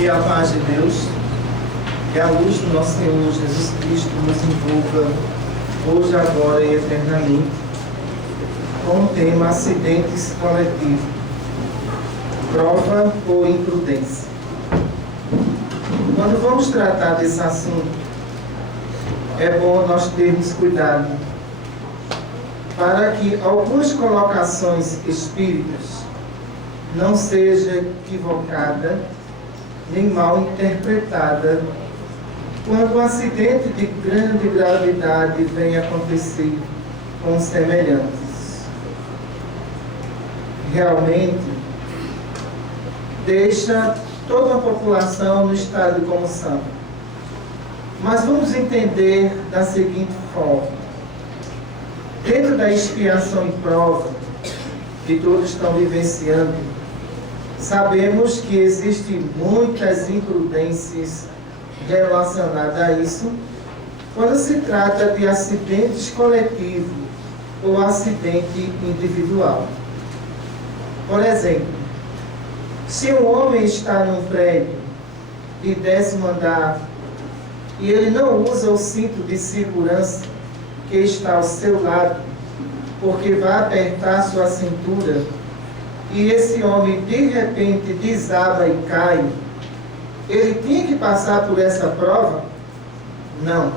Que a paz de Deus, que a luz do nosso Senhor Jesus Cristo nos envolva hoje, agora e eternamente, com o tema acidentes coletivos, prova ou imprudência. Quando vamos tratar desse assunto, é bom nós termos cuidado para que algumas colocações espíritas não sejam equivocadas nem mal interpretada quando um acidente de grande gravidade vem acontecer com semelhantes. Realmente, deixa toda a população no estado de comoção. Mas vamos entender da seguinte forma. Dentro da expiação e prova que todos estão vivenciando, sabemos que existem muitas imprudências relacionadas a isso quando se trata de acidentes coletivos ou acidente individual. Por exemplo, se um homem está num prédio de 10º andar e ele não usa o cinto de segurança que está ao seu lado, porque vai apertar sua cintura, e esse homem de repente desaba e cai, ele tinha que passar por essa prova? Não.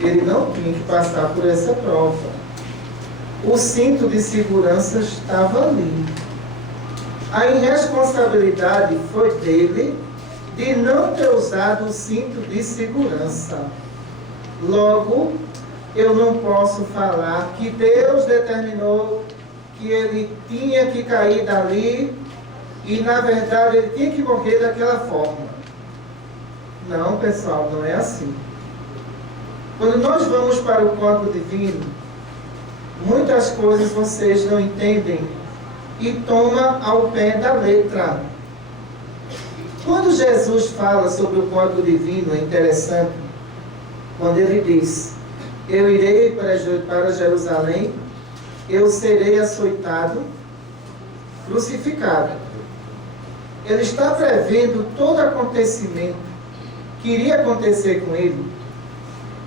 Ele não tinha que passar por essa prova. O cinto de segurança estava ali. A irresponsabilidade foi dele de não ter usado o cinto de segurança. Logo, eu não posso falar que Deus determinou que ele tinha que cair dali e, na verdade, ele tinha que morrer daquela forma. Não, pessoal, não é assim. Quando nós vamos para o código divino, muitas coisas vocês não entendem e tomam ao pé da letra. Quando Jesus fala sobre o código divino, é interessante, quando ele diz: eu irei para Jerusalém, eu serei açoitado, crucificado. Ele está prevendo todo acontecimento que iria acontecer com ele.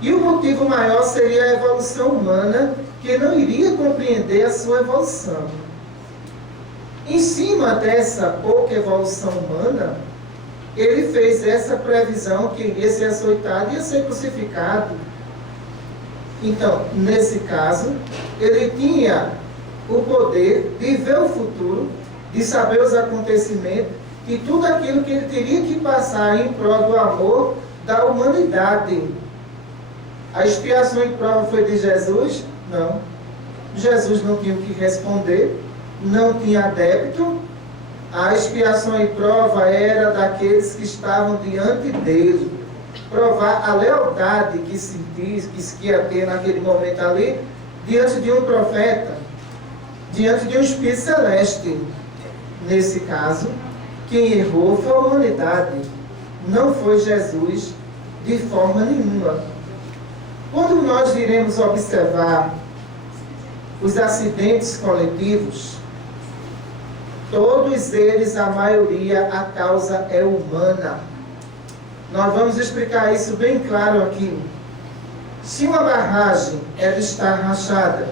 E o motivo maior seria a evolução humana, que não iria compreender a sua evolução. Em cima dessa pouca evolução humana, ele fez essa previsão que iria ser açoitado e ia ser crucificado. Então, nesse caso, ele tinha o poder de ver o futuro, de saber os acontecimentos e tudo aquilo que ele teria que passar em prol do amor da humanidade. A expiação e prova foi de Jesus? Não. Jesus não tinha o que responder, não tinha débito. A expiação e prova era daqueles que estavam diante dele. Provar a lealdade que sentia, que ia ter naquele momento ali, diante de um profeta, diante de um Espírito Celeste. Nesse caso, quem errou foi a humanidade, não foi Jesus de forma nenhuma. Quando nós iremos observar os acidentes coletivos, todos eles, a maioria, a causa é humana. Nós vamos explicar isso bem claro aqui. Se uma barragem ela está rachada,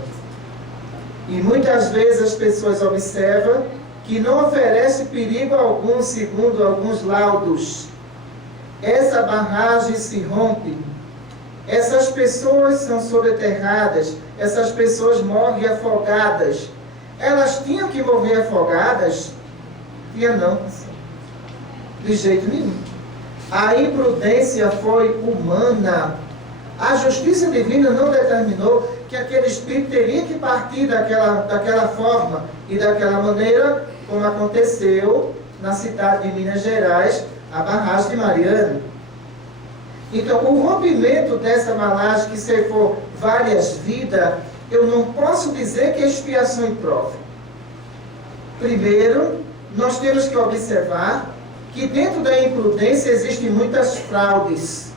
e muitas vezes as pessoas observam que não oferece perigo algum, segundo alguns laudos, essa barragem se rompe, essas pessoas são soterradas, essas pessoas morrem afogadas. Elas tinham que morrer afogadas? Tinha não, de jeito nenhum. A imprudência foi humana. A justiça divina não determinou que aquele espírito teria que partir daquela forma e daquela maneira, como aconteceu na cidade de Minas Gerais, a barragem de Mariana. Então, o rompimento dessa barragem que ceifou várias vidas, eu não posso dizer que é expiação e prova. Primeiro, nós temos que observar que dentro da imprudência existem muitas fraudes.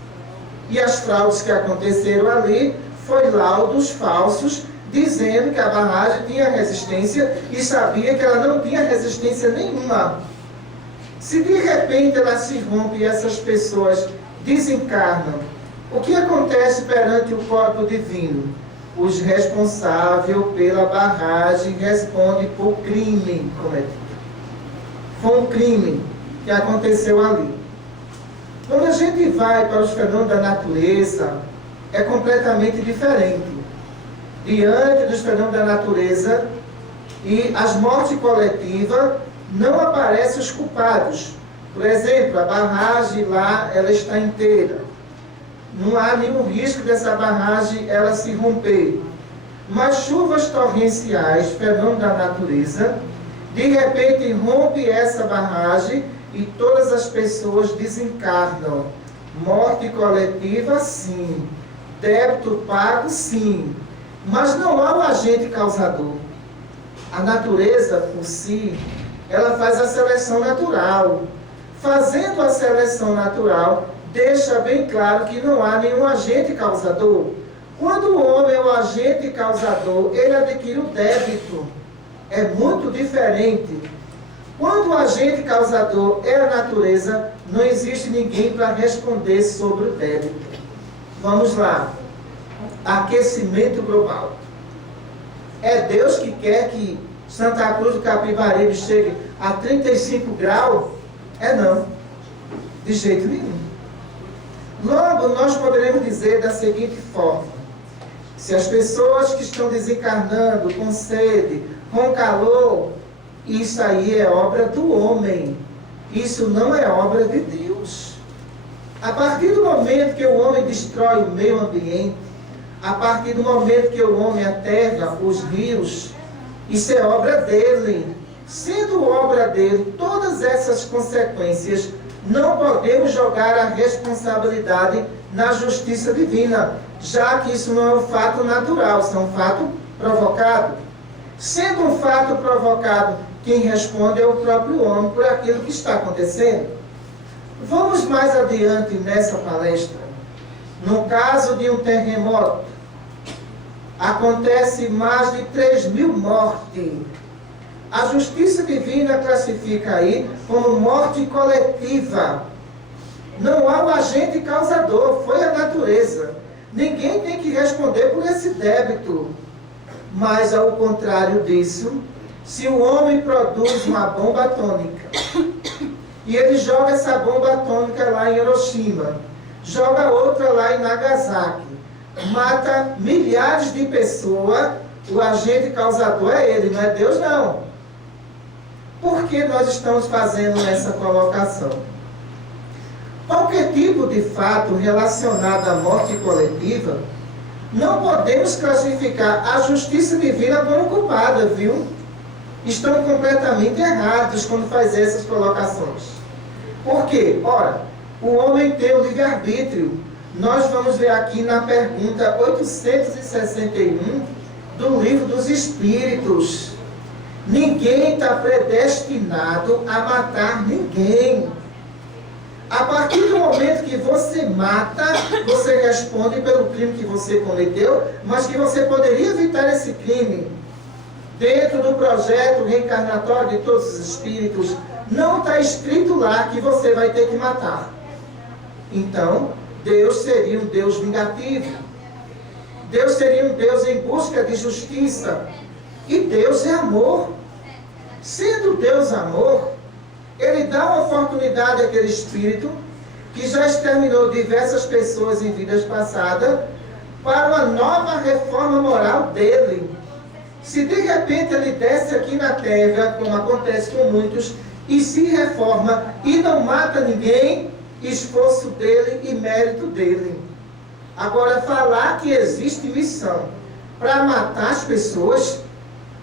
E as fraudes que aconteceram ali foi laudos falsos, dizendo que a barragem tinha resistência e sabia que ela não tinha resistência nenhuma. Se de repente ela se rompe e essas pessoas desencarnam, o que acontece perante o código divino? Os responsáveis pela barragem respondem por crime cometido. Foi um crime que aconteceu ali. Quando a gente vai para os fenômenos da natureza, é completamente diferente. Diante dos fenômenos da natureza e as mortes coletivas, não aparecem os culpados. Por exemplo, a barragem lá, ela está inteira. Não há nenhum risco dessa barragem ela se romper. Mas chuvas torrenciais, fenômeno da natureza, de repente rompe essa barragem e todas as pessoas desencarnam. Morte coletiva, sim. Débito pago, sim. Mas não há um agente causador. A natureza, por si, ela faz a seleção natural. Fazendo a seleção natural, deixa bem claro que não há nenhum agente causador. Quando o homem é o agente causador, ele adquire o débito. É muito diferente. Quando o agente causador é a natureza, não existe ninguém para responder sobre o débito. Vamos lá. Aquecimento global. É Deus que quer que Santa Cruz do Capibaribe chegue a 35 graus? É não. De jeito nenhum. Logo, nós poderemos dizer da seguinte forma: se as pessoas que estão desencarnando com sede, com calor, isso aí é obra do homem. Isso não é obra de Deus. A partir do momento que o homem destrói o meio ambiente, a partir do momento que o homem aterra os rios, isso é obra dele. Sendo obra dele, todas essas consequências, não podemos jogar a responsabilidade na justiça divina, já que isso não é um fato natural, isso é um fato provocado. Sendo um fato provocado, quem responde é o próprio homem por aquilo que está acontecendo. Vamos mais adiante nessa palestra. No caso de um terremoto, acontece mais de 3.000 mortes. A justiça divina classifica aí como morte coletiva. Não há um agente causador, foi a natureza. Ninguém tem que responder por esse débito. Mas, ao contrário disso, se o homem produz uma bomba atômica e ele joga essa bomba atômica lá em Hiroshima, joga outra lá em Nagasaki, mata milhares de pessoas, o agente causador é ele, não é Deus não. Por que nós estamos fazendo essa colocação? Qualquer tipo de fato relacionado à morte coletiva, não podemos classificar a justiça divina como culpada, viu? Estão completamente errados quando faz essas colocações. Por quê? Ora, o homem tem o livre-arbítrio. Nós vamos ver aqui na pergunta 861 do Livro dos Espíritos. Ninguém está predestinado a matar ninguém. A partir do momento que você mata, você responde pelo crime que você cometeu, mas que você poderia evitar esse crime. Dentro do projeto reencarnatório de todos os espíritos, não está escrito lá que você vai ter que matar. Então, Deus seria um Deus vingativo. Deus seria um Deus em busca de justiça. E Deus é amor. Sendo Deus amor, Ele dá uma oportunidade àquele espírito que já exterminou diversas pessoas em vidas passadas para uma nova reforma moral dele. Se de repente ele desce aqui na terra, como acontece com muitos, e se reforma e não mata ninguém, esforço dele e mérito dele. Agora, falar que existe missão para matar as pessoas,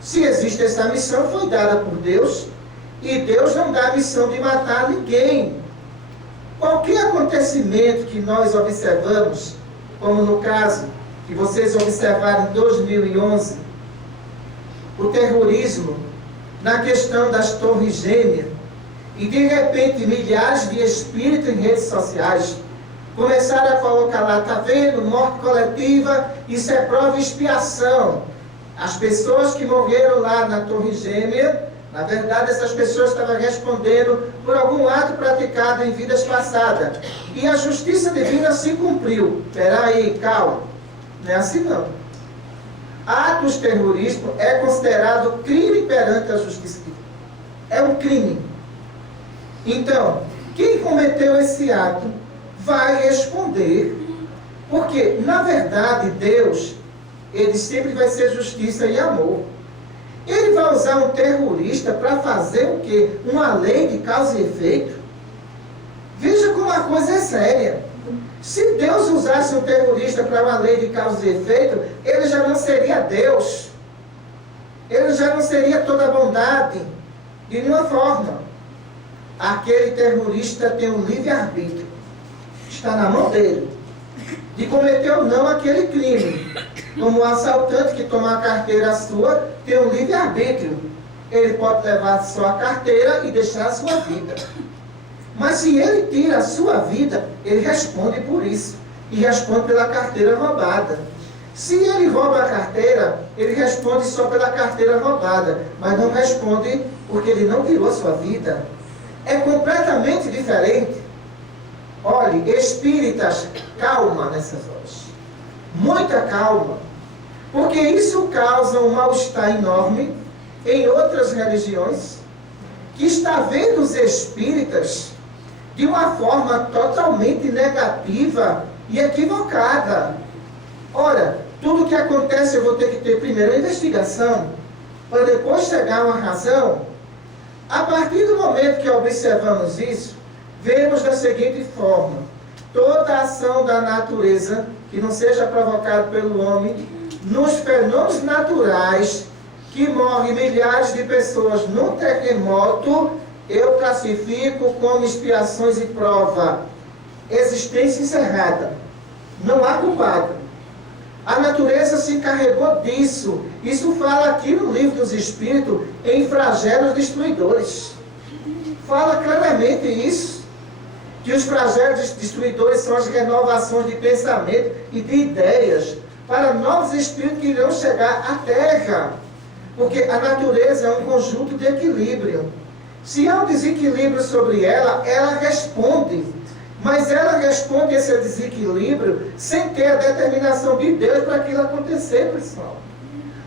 se existe essa missão, foi dada por Deus, e Deus não dá a missão de matar ninguém. Qualquer acontecimento que nós observamos, como no caso que vocês observaram em 2011, o terrorismo, na questão das torres gêmeas, e de repente milhares de espíritos em redes sociais começaram a colocar lá, está vendo, morte coletiva, isso é prova e expiação. As pessoas que morreram lá na torre gêmea Na verdade, essas pessoas estavam respondendo por algum ato praticado em vidas passadas. E a justiça divina se cumpriu. Espera aí, calma. Não é assim não. Atos terroristas é considerado crime perante a justiça divina. É um crime. Então, quem cometeu esse ato vai responder. Porque, na verdade, Deus, ele sempre vai ser justiça e amor. Ele vai usar um terrorista para fazer o quê? Uma lei de causa e efeito? Veja como a coisa é séria. Se Deus usasse um terrorista para uma lei de causa e efeito, ele já não seria Deus. Ele já não seria toda a bondade. De nenhuma forma. Aquele terrorista tem um livre-arbítrio. Está na mão dele. De cometer ou não aquele crime. Como o assaltante que toma a carteira sua, tem um livre-arbítrio. Ele pode levar só a carteira e deixar a sua vida. Mas se ele tira a sua vida, ele responde por isso. E responde pela carteira roubada. Se ele rouba a carteira, ele responde só pela carteira roubada. Mas não responde porque ele não tirou a sua vida. É completamente diferente. Olhe, espíritas, calma nessas horas. Muita calma. Porque isso causa um mal-estar enorme em outras religiões, que está vendo os espíritas de uma forma totalmente negativa e equivocada. Ora, tudo que acontece eu vou ter que ter primeiro uma investigação, para depois chegar a uma razão. A partir do momento que observamos isso, vemos da seguinte forma: toda ação da natureza que não seja provocada pelo homem, nos fenômenos naturais, que morrem milhares de pessoas num terremoto, eu classifico como expiações e prova. Existência encerrada. Não há culpado. A natureza se encarregou disso. Isso fala aqui no livro dos Espíritos, em flagelos destruidores. Fala claramente isso. Que os flagelos destruidores são as renovações de pensamento e de ideias para novos espíritos que irão chegar à Terra. Porque a natureza é um conjunto de equilíbrio. Se há um desequilíbrio sobre ela, ela responde. Mas ela responde esse desequilíbrio sem ter a determinação de Deus para aquilo acontecer, pessoal.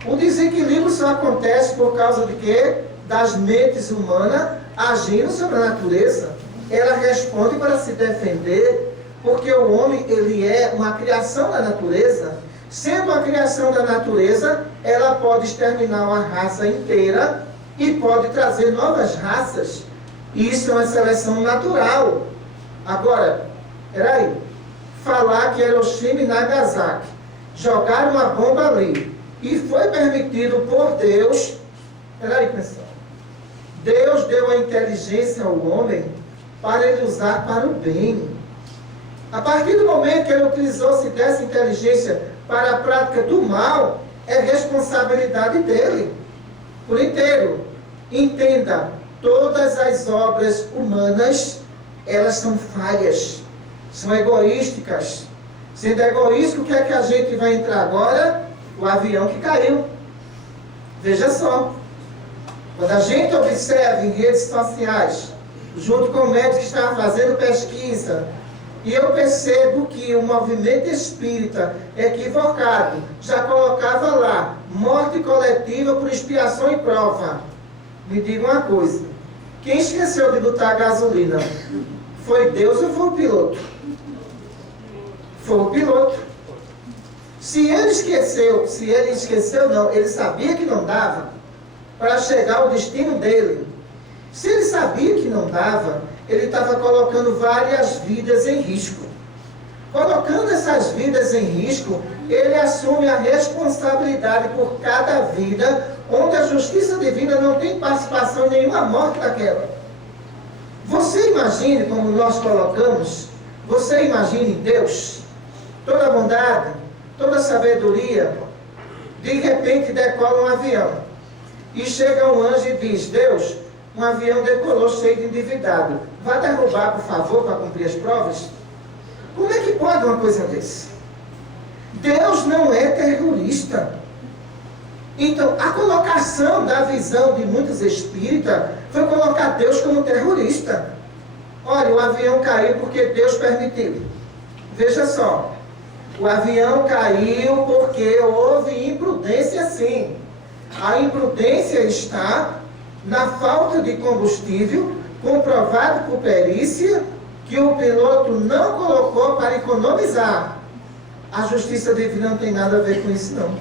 O desequilíbrio só acontece por causa de quê? Das mentes humanas agindo sobre a natureza. Ela responde para se defender, porque o homem, ele é uma criação da natureza. Sendo a criação da natureza, ela pode exterminar uma raça inteira e pode trazer novas raças. Isso é uma seleção natural. Agora, peraí, falar que Hiroshima e Nagasaki jogaram uma bomba ali e foi permitido por Deus. Peraí, pessoal. Deus deu a inteligência ao homem para ele usar para o bem. A partir do momento que ele utilizou-se dessa inteligência para a prática do mal, é responsabilidade dele, por inteiro. Entenda, todas as obras humanas, elas são falhas, são egoísticas. Sendo egoísta, o que é que a gente vai entrar agora? O avião que caiu. Veja só, quando a gente observa em redes sociais, junto com o médico que estava fazendo pesquisa, e eu percebo que o movimento espírita equivocado já colocava lá morte coletiva por expiação e prova. Me diga uma coisa: quem esqueceu de botar a gasolina? Foi Deus ou foi o piloto? Foi o piloto. Se ele esqueceu não, ele sabia que não dava para chegar ao destino dele. Se ele sabia que não dava, ele estava colocando várias vidas em risco. Colocando essas vidas em risco, ele assume a responsabilidade por cada vida, onde a justiça divina não tem participação em nenhuma morte daquela. Você imagine como nós colocamos, você imagine Deus, toda a bondade, toda a sabedoria, de repente decola um avião, e chega um anjo e diz: Deus, um avião decolou cheio de endividado, vai derrubar, por favor, para cumprir as provas? Como é que pode uma coisa dessa? Deus não é terrorista. Então, a colocação da visão de muitos espíritas foi colocar Deus como terrorista. Olha, o avião caiu porque Deus permitiu. Veja só, o avião caiu porque houve imprudência, sim. A imprudência está na falta de combustível, comprovado por perícia, que o piloto não colocou para economizar. A justiça divina não tem nada a ver com isso, não.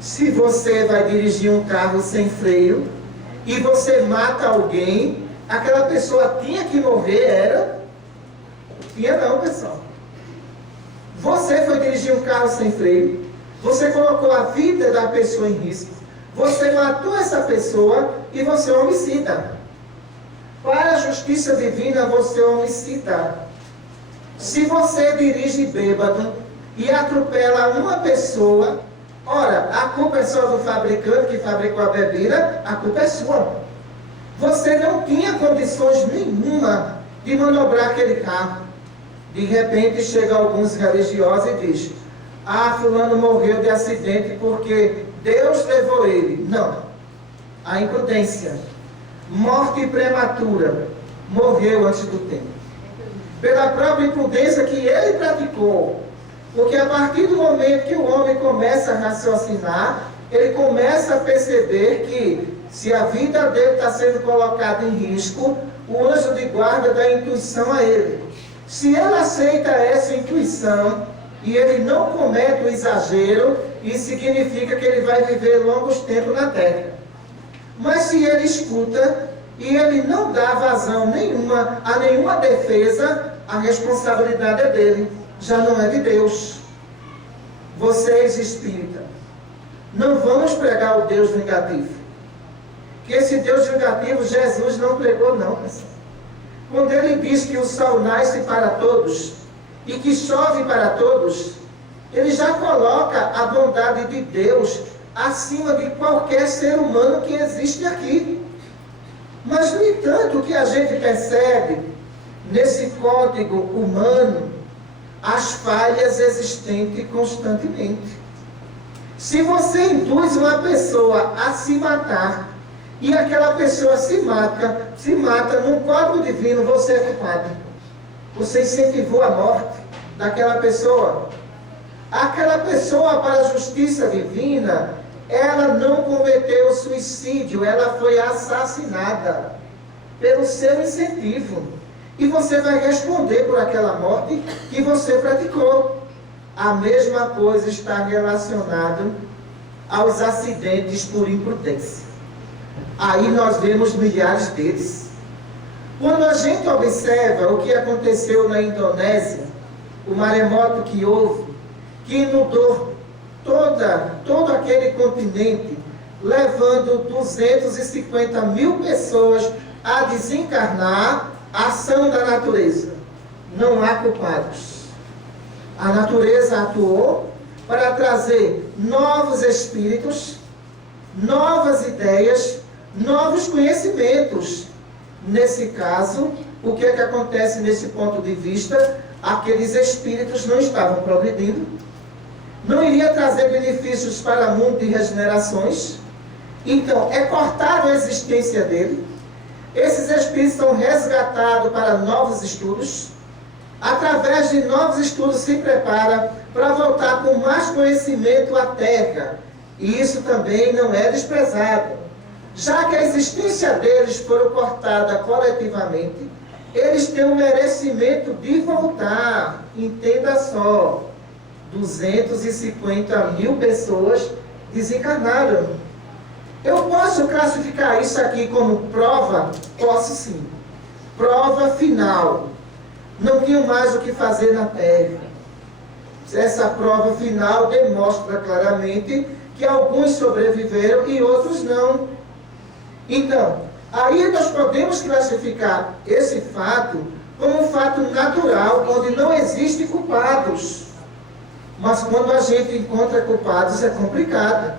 Se você vai dirigir um carro sem freio e você mata alguém, aquela pessoa tinha que morrer, era? Tinha não, pessoal. Você foi dirigir um carro sem freio, você colocou a vida da pessoa em risco, você matou essa pessoa e você é homicida. Para a justiça divina, você é homicida. Se você dirige bêbado e atropela uma pessoa, ora, a culpa é só do fabricante que fabricou a bebida, a culpa é sua. Você não tinha condições nenhuma de manobrar aquele carro. De repente chega alguns religiosos e diz: ah, fulano morreu de acidente porque Deus levou ele. Não. A imprudência. Morte prematura. Morreu antes do tempo. Pela própria imprudência que ele praticou. Porque a partir do momento que o homem começa a raciocinar, ele começa a perceber que se a vida dele está sendo colocada em risco, o anjo de guarda dá intuição a ele. Se ele aceita essa intuição e ele não comete o exagero, isso significa que ele vai viver longos tempos na terra. Mas se ele escuta e ele não dá vazão nenhuma a nenhuma defesa, a responsabilidade é dele, já não é de Deus. Vocês espíritas, não vamos pregar o Deus vingativo. Que esse Deus vingativo Jesus não pregou não, pessoal. Quando ele diz que o sol nasce para todos e que chove para todos, ele já coloca a bondade de Deus acima de qualquer ser humano que existe aqui. Mas, no entanto, o que a gente percebe nesse código humano, as falhas existentes constantemente. Se você induz uma pessoa a se matar, e aquela pessoa se mata no código divino, você é culpado. Você incentivou a morte daquela pessoa. Aquela pessoa, para a justiça divina, ela não cometeu suicídio, ela foi assassinada pelo seu incentivo. E você vai responder por aquela morte que você praticou. A mesma coisa está relacionada aos acidentes por imprudência. Aí nós vemos milhares deles. Quando a gente observa o que aconteceu na Indonésia, o maremoto que houve, que inundou todo aquele continente, levando 250 mil pessoas a desencarnar, a ação da natureza. Não há culpados. A natureza atuou para trazer novos espíritos, novas ideias, novos conhecimentos. Nesse caso, o que é que acontece nesse ponto de vista? Aqueles espíritos não estavam progredindo, não iria trazer benefícios para o mundo de regenerações, então é cortada a existência dele. Esses espíritos são resgatados para novos estudos. Através de novos estudos se prepara para voltar com mais conhecimento à Terra. E isso também não é desprezado. Já que a existência deles foi cortada coletivamente, eles têm o merecimento de voltar. Entenda só, 250 mil pessoas desencarnaram. Eu posso classificar isso aqui como prova? Posso sim. Prova final. Não tinham mais o que fazer na Terra. Essa prova final demonstra claramente que alguns sobreviveram e outros não. Então, aí nós podemos classificar esse fato como um fato natural, onde não existem culpados. Mas quando a gente encontra culpados é complicado.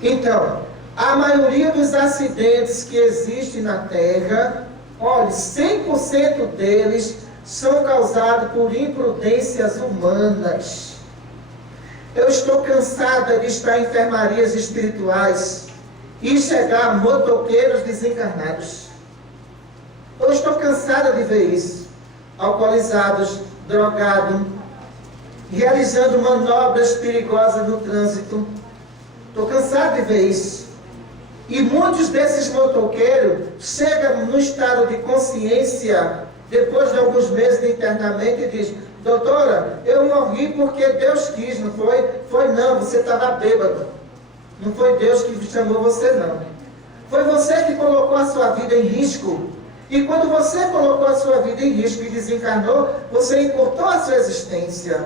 Então, a maioria dos acidentes que existem na Terra, olha, 100% deles são causados por imprudências humanas. Eu estou cansada de estar em enfermarias espirituais e chegar motoqueiros desencarnados. Eu estou cansada de ver isso. Alcoolizados, drogados, realizando manobras perigosas no trânsito. Estou cansado de ver isso. E muitos desses motoqueiros chegam no estado de consciência, depois de alguns meses de internamento, e dizem: doutora, eu morri porque Deus quis, não foi? Foi não, você estava bêbado. Não foi Deus que chamou você, não. Foi você que colocou a sua vida em risco. E quando você colocou a sua vida em risco e desencarnou, você encurtou a sua existência.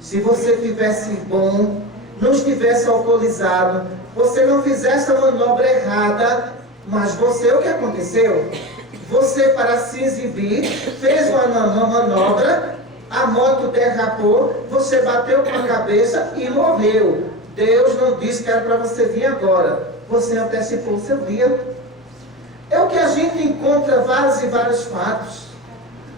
Se você tivesse bom, não estivesse alcoolizado, você não fizesse a manobra errada, mas você, o que aconteceu? Você, para se exibir, fez uma manobra, a moto derrapou, você bateu com a cabeça e morreu. Deus não disse que era para você vir agora. Você antecipou o seu dia. É o que a gente encontra vários e vários fatos.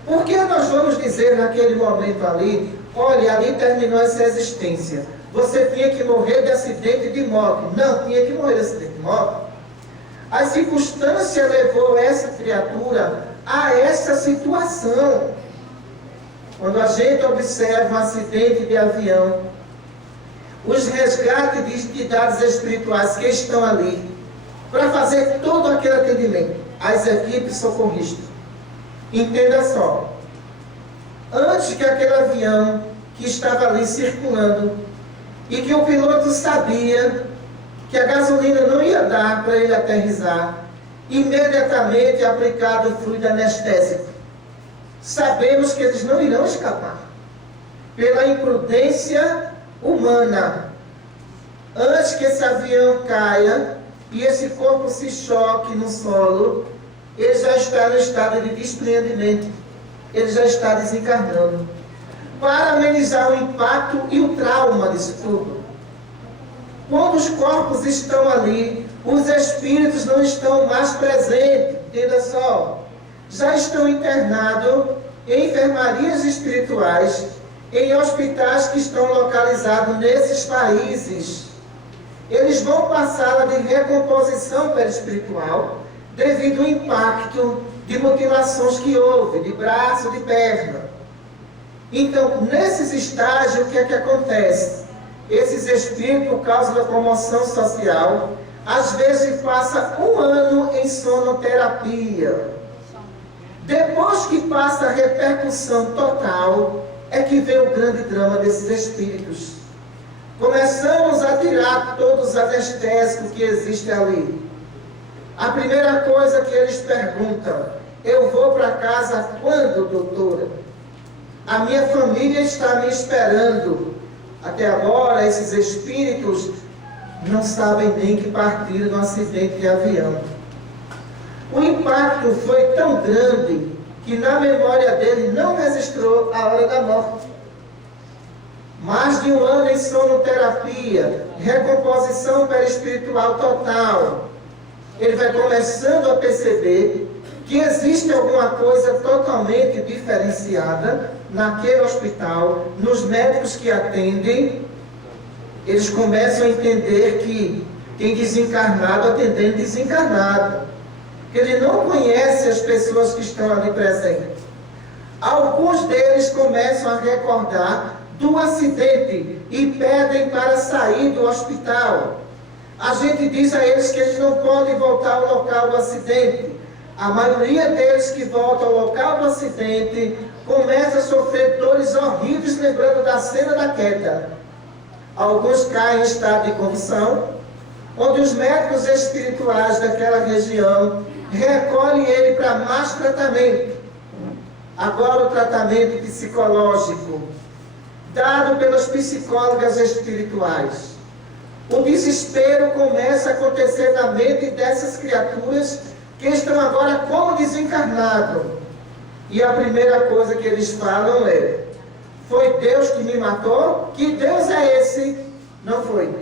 Por que nós vamos dizer naquele momento ali: olha, ali terminou essa existência, você tinha que morrer de acidente de moto? Não, tinha que morrer de acidente de moto. A circunstância levou essa criatura a essa situação. Quando a gente observa um acidente de avião, os resgates de entidades espirituais que estão ali para fazer todo aquele atendimento, as equipes socorristas. Entenda só, antes que aquele avião que estava ali circulando e que o piloto sabia que a gasolina não ia dar para ele aterrissar, imediatamente aplicado o fluido anestésico. Sabemos que eles não irão escapar. Pela imprudência humana, antes que esse avião caia e esse corpo se choque no solo, ele já está no estado de despreendimento, ele já está desencarnando. Para amenizar o impacto e o trauma disso tudo, quando os corpos estão ali, os espíritos não estão mais presentes. Entenda só, já estão internados em enfermarias espirituais, em hospitais que estão localizados nesses países. Eles vão passar de recomposição perispiritual devido ao impacto de mutilações que houve, de braço, de perna. Então, nesses estágios, o que é que acontece? Esses espíritos, por causa da promoção social, às vezes passa um ano em sonoterapia. Depois que passa a repercussão total, é que vem o grande drama desses espíritos. Começamos a tirar todos os anestésicos que existem ali. A primeira coisa que eles perguntam: eu vou para casa quando, doutora? A minha família está me esperando. Até agora, esses espíritos não sabem nem que partiram no acidente de avião. O impacto foi tão grande que na memória dele não registrou a hora da morte. Mais de um ano em sonoterapia, recomposição perispiritual total. Ele vai começando a perceber que existe alguma coisa totalmente diferenciada naquele hospital, nos médicos que atendem. Eles começam a entender que tem desencarnado atendendo desencarnado, que ele não conhece as pessoas que estão ali presentes. Alguns deles começam a recordar do acidente e pedem para sair do hospital. A gente diz a eles que eles não podem voltar ao local do acidente. A maioria deles que voltam ao local do acidente começa a sofrer dores horríveis, lembrando da cena da queda. Alguns caem em estado de convulsão, onde os médicos espirituais daquela região recolhem ele para mais tratamento. Agora o tratamento psicológico, dado pelas psicólogas espirituais. O desespero começa a acontecer na mente dessas criaturas que estão agora como desencarnados. E a primeira coisa que eles falam é: foi Deus que me matou? Que Deus é esse? Não foi.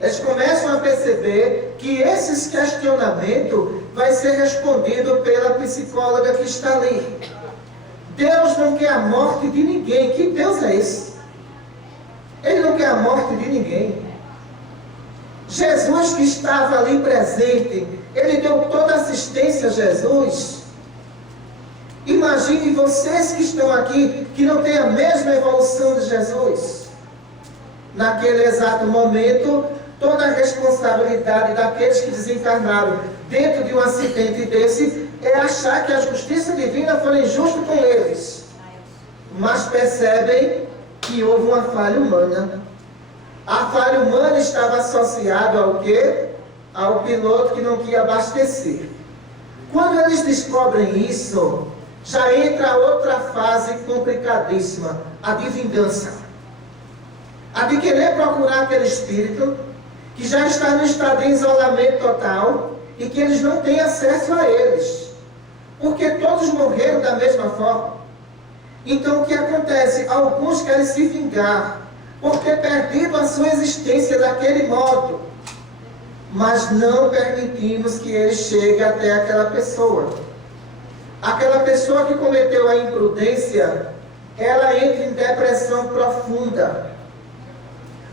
Eles começam a perceber que esses questionamentos vai ser respondido pela psicóloga que está ali. Deus não quer a morte de ninguém. Que Deus é esse? Ele não quer a morte de ninguém. Jesus, que estava ali presente, ele deu toda a assistência a Jesus. Imagine vocês que estão aqui, que não têm a mesma evolução de Jesus. Naquele exato momento, toda a responsabilidade daqueles que desencarnaram dentro de um acidente desse é achar que a justiça divina foi injusta com eles. Mas percebem que houve uma falha humana. A falha humana estava associada ao quê? Ao piloto que não queria abastecer. Quando eles descobrem isso, já entra outra fase complicadíssima, a de vingança. A de querer procurar aquele espírito que já está no estado de isolamento total e que eles não têm acesso a eles. Porque todos morreram da mesma forma. Então o que acontece? Alguns querem se vingar por ter perdido a sua existência daquele modo. Mas não permitimos que ele chegue até aquela pessoa. Aquela pessoa que cometeu a imprudência, ela entra em depressão profunda.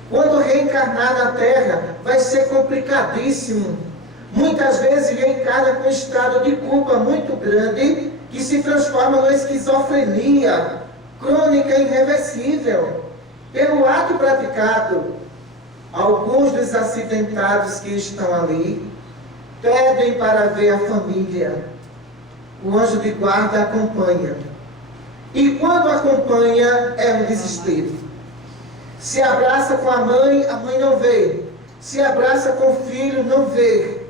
Quando reencarnar na Terra, vai ser complicadíssimo. Muitas vezes reencarna com um estado de culpa muito grande, que se transforma numa esquizofrenia crônica e irreversível, pelo ato praticado. Alguns dos acidentados que estão ali pedem para ver a família. O anjo de guarda acompanha. E quando acompanha, é um desespero. Se abraça com a mãe não vê. Se abraça com o filho, não vê.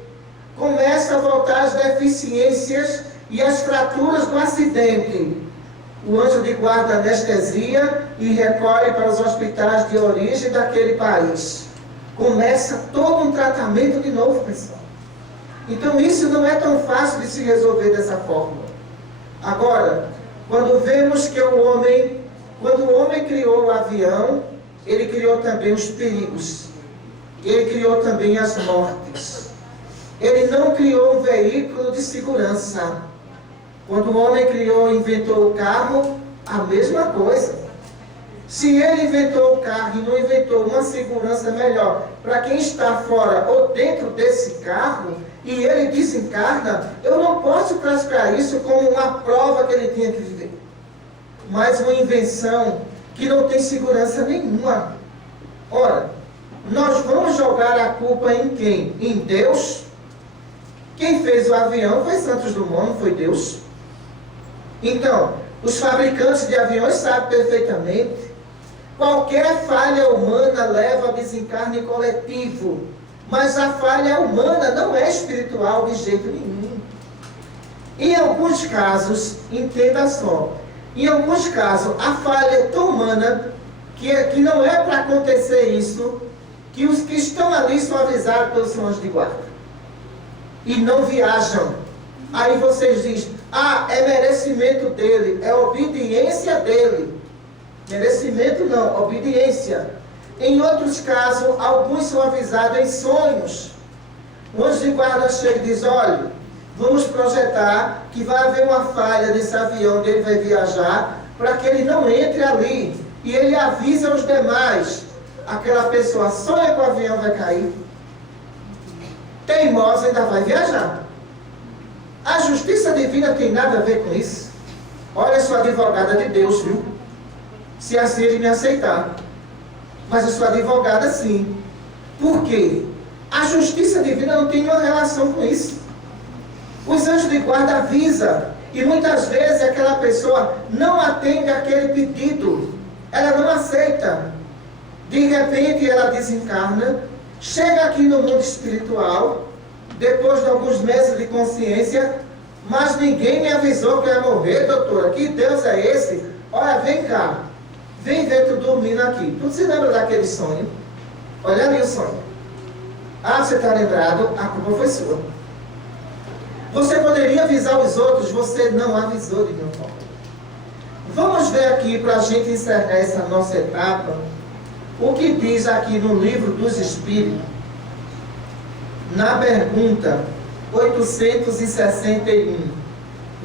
Começa a voltar as deficiências e as fraturas do acidente. O anjo de guarda anestesia e recolhe para os hospitais de origem daquele país. Começa todo um tratamento de novo, pessoal. Então isso não é tão fácil de se resolver dessa forma. Agora, quando vemos que quando o homem criou o avião, ele criou também os perigos. Ele criou também as mortes. Ele não criou um veículo de segurança. Quando o homem inventou o carro, a mesma coisa. Se ele inventou o carro e não inventou uma segurança melhor para quem está fora ou dentro desse carro, e ele desencarna, eu não posso classificar isso como uma prova que ele tinha que viver. Mas uma invenção que não tem segurança nenhuma. Ora, nós vamos jogar a culpa em quem? Em Deus? Quem fez o avião foi Santos Dumont, não foi Deus? Então, os fabricantes de aviões sabem perfeitamente. Qualquer falha humana leva ao desencarne coletivo. Mas a falha humana não é espiritual de jeito nenhum. Em alguns casos, entenda só, em alguns casos, a falha é tão humana que não é para acontecer isso, que os que estão ali são avisados pelos anjos de guarda. E não viajam. Aí vocês dizem, é merecimento dele, é obediência dele. Merecimento não, obediência. Em outros casos, alguns são avisados em sonhos. O anjo de guarda chega e diz, olha, vamos projetar que vai haver uma falha nesse avião onde ele vai viajar, para que ele não entre ali. E ele avisa os demais. Aquela pessoa sonha que o avião vai cair. Teimosa ainda vai viajar. A justiça divina tem nada a ver com isso. Olha, eu sou advogada de Deus, viu? Se assim ele me aceitar. Mas eu sou advogada sim. Por quê? A justiça divina não tem nenhuma relação com isso. Os anjos de guarda avisam. E muitas vezes aquela pessoa não atende aquele pedido. Ela não aceita. De repente ela desencarna. Chega aqui no mundo espiritual. Depois de alguns meses de consciência. Mas ninguém me avisou que eu ia morrer, doutora. Que Deus é esse? Olha, vem cá. Vem ver tu dormindo aqui. Tu se lembra daquele sonho? Olha ali o sonho. Você está lembrado? A culpa foi sua. Você poderia avisar os outros, você não avisou de nenhuma forma. Vamos ver aqui, para a gente encerrar essa nossa etapa, o que diz aqui no Livro dos Espíritos, na pergunta 861.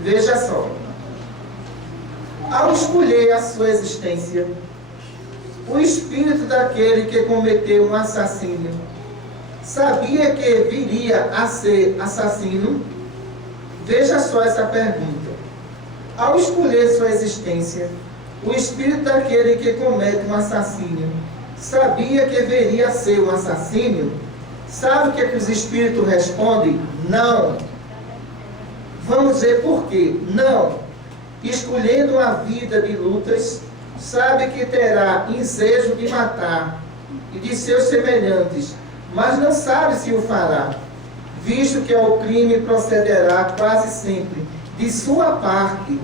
Veja só. Ao escolher a sua existência, O espírito daquele que cometeu um assassínio sabia que viria a ser assassino? Veja só essa pergunta. Ao escolher sua existência, o espírito daquele que comete um assassínio sabia que viria a ser um assassínio? Sabe o que os espíritos respondem? Não. Vamos ver por quê. Não. Escolhendo uma vida de lutas, sabe que terá ensejo de matar e de seus semelhantes, mas não sabe se o fará, visto que ao crime procederá quase sempre de sua parte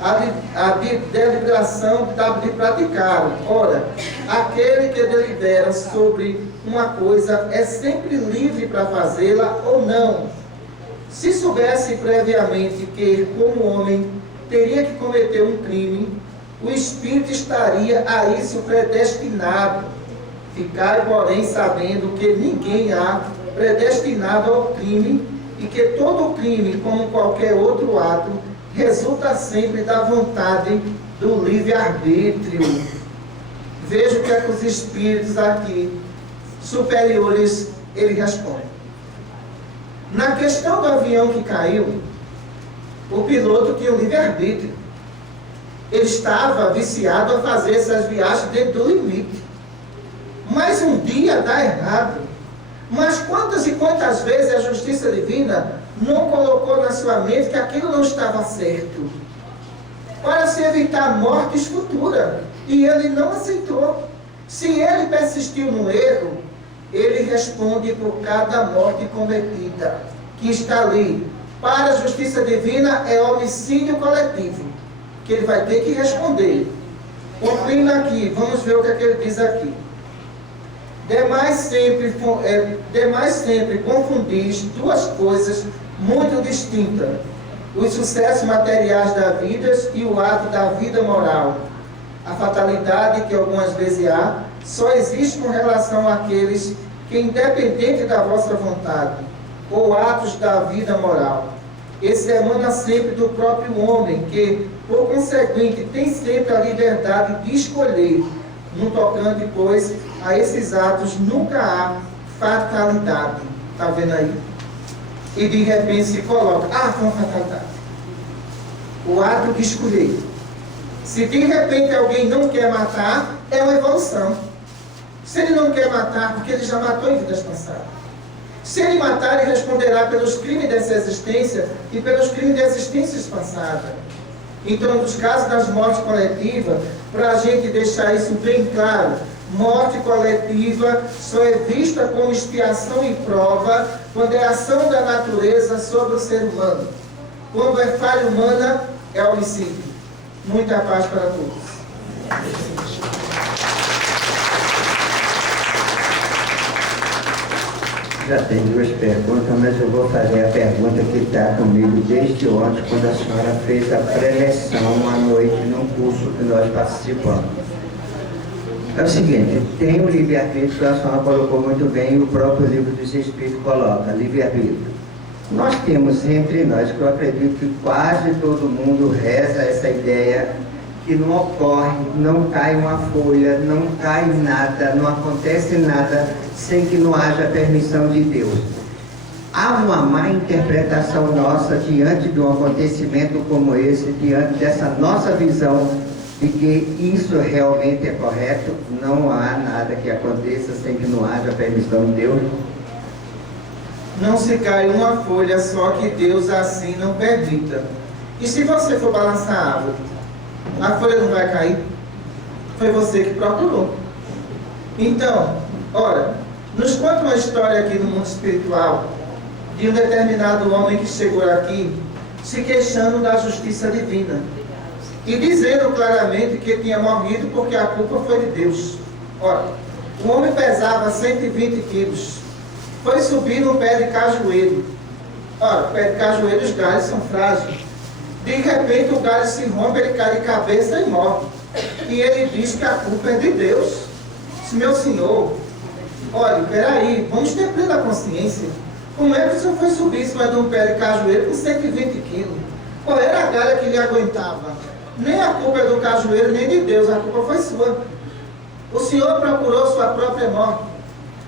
a deliberação de praticá-lo. Ora, aquele que delibera sobre uma coisa é sempre livre para fazê-la ou não. Se soubesse previamente que, como homem, teria que cometer um crime, o espírito estaria a isso predestinado. Ficai, porém, sabendo que ninguém há predestinado ao crime e que todo crime, como qualquer outro ato, resulta sempre da vontade do livre-arbítrio. Veja o que é que os espíritos aqui superiores ele respondem. Na questão do avião que caiu, o piloto tinha o livre-arbítrio. Ele estava viciado a fazer essas viagens dentro do limite. Mas um dia dá errado. Mas quantas e quantas vezes a justiça divina não colocou na sua mente que aquilo não estava certo, para se evitar mortes futuras, e ele não aceitou. Se ele persistiu no erro, ele responde por cada morte cometida, que está ali. Para a justiça divina é homicídio coletivo, que ele vai ter que responder. Concluindo aqui, vamos ver o que é que ele diz aqui. Demais sempre confundis duas coisas muito distintas: os sucessos materiais da vida e o ato da vida moral. A fatalidade que algumas vezes há só existe com relação àqueles que, independente da vossa vontade, ou atos da vida moral, esse emana sempre do próprio homem, que, por conseguinte, tem sempre a liberdade de escolher. No tocante, pois, a esses atos nunca há fatalidade. Está vendo aí? E de repente se coloca, foi uma fatalidade. O ato de escolher. Se de repente alguém não quer matar, é uma evolução. Se ele não quer matar, porque ele já matou em vidas passadas. Se ele matar, ele responderá pelos crimes dessa existência e pelos crimes de existências passadas. Então, nos casos das mortes coletivas, para a gente deixar isso bem claro, morte coletiva só é vista como expiação e prova quando é ação da natureza sobre o ser humano. Quando é falha humana, é homicídio. Muita paz para todos. Já tem duas perguntas, mas eu vou fazer a pergunta que está comigo desde ontem, quando a senhora fez a preleção à noite num curso que nós participamos. É o seguinte, tem o livre-arbítrio, que a senhora colocou muito bem, e o próprio livro dos Espíritos coloca, livre-arbítrio. Nós temos entre nós, que eu acredito que quase todo mundo reza essa ideia, que não ocorre, não cai uma folha, não cai nada, não acontece nada sem que não haja permissão de Deus. Há uma má interpretação nossa diante de um acontecimento como esse, diante dessa nossa visão de que isso realmente é correto. Não há nada que aconteça sem que não haja permissão de Deus. Não se cai uma folha, só que Deus assim não permita. E se você for balançar a árvore, a folha não vai cair? Foi você que procurou. Então, ora, nos conta uma história aqui no mundo espiritual de um determinado homem que chegou aqui se queixando da justiça divina e dizendo claramente que tinha morrido porque a culpa foi de Deus. Ora, o homem pesava 120 quilos, foi subir no pé de cajueiro. Ora, pé de cajueiro, os galhos são frágeis. De repente o galho se rompe, ele cai de cabeça e morre. E ele diz que a culpa é de Deus. Diz, meu senhor, olha, peraí, vamos ter plena consciência. Como é que o senhor foi subir em cima de um pé de cajueiro com 120 quilos? Qual era a galha que lhe aguentava? Nem a culpa é do cajueiro, nem de Deus, a culpa foi sua. O Senhor procurou sua própria morte.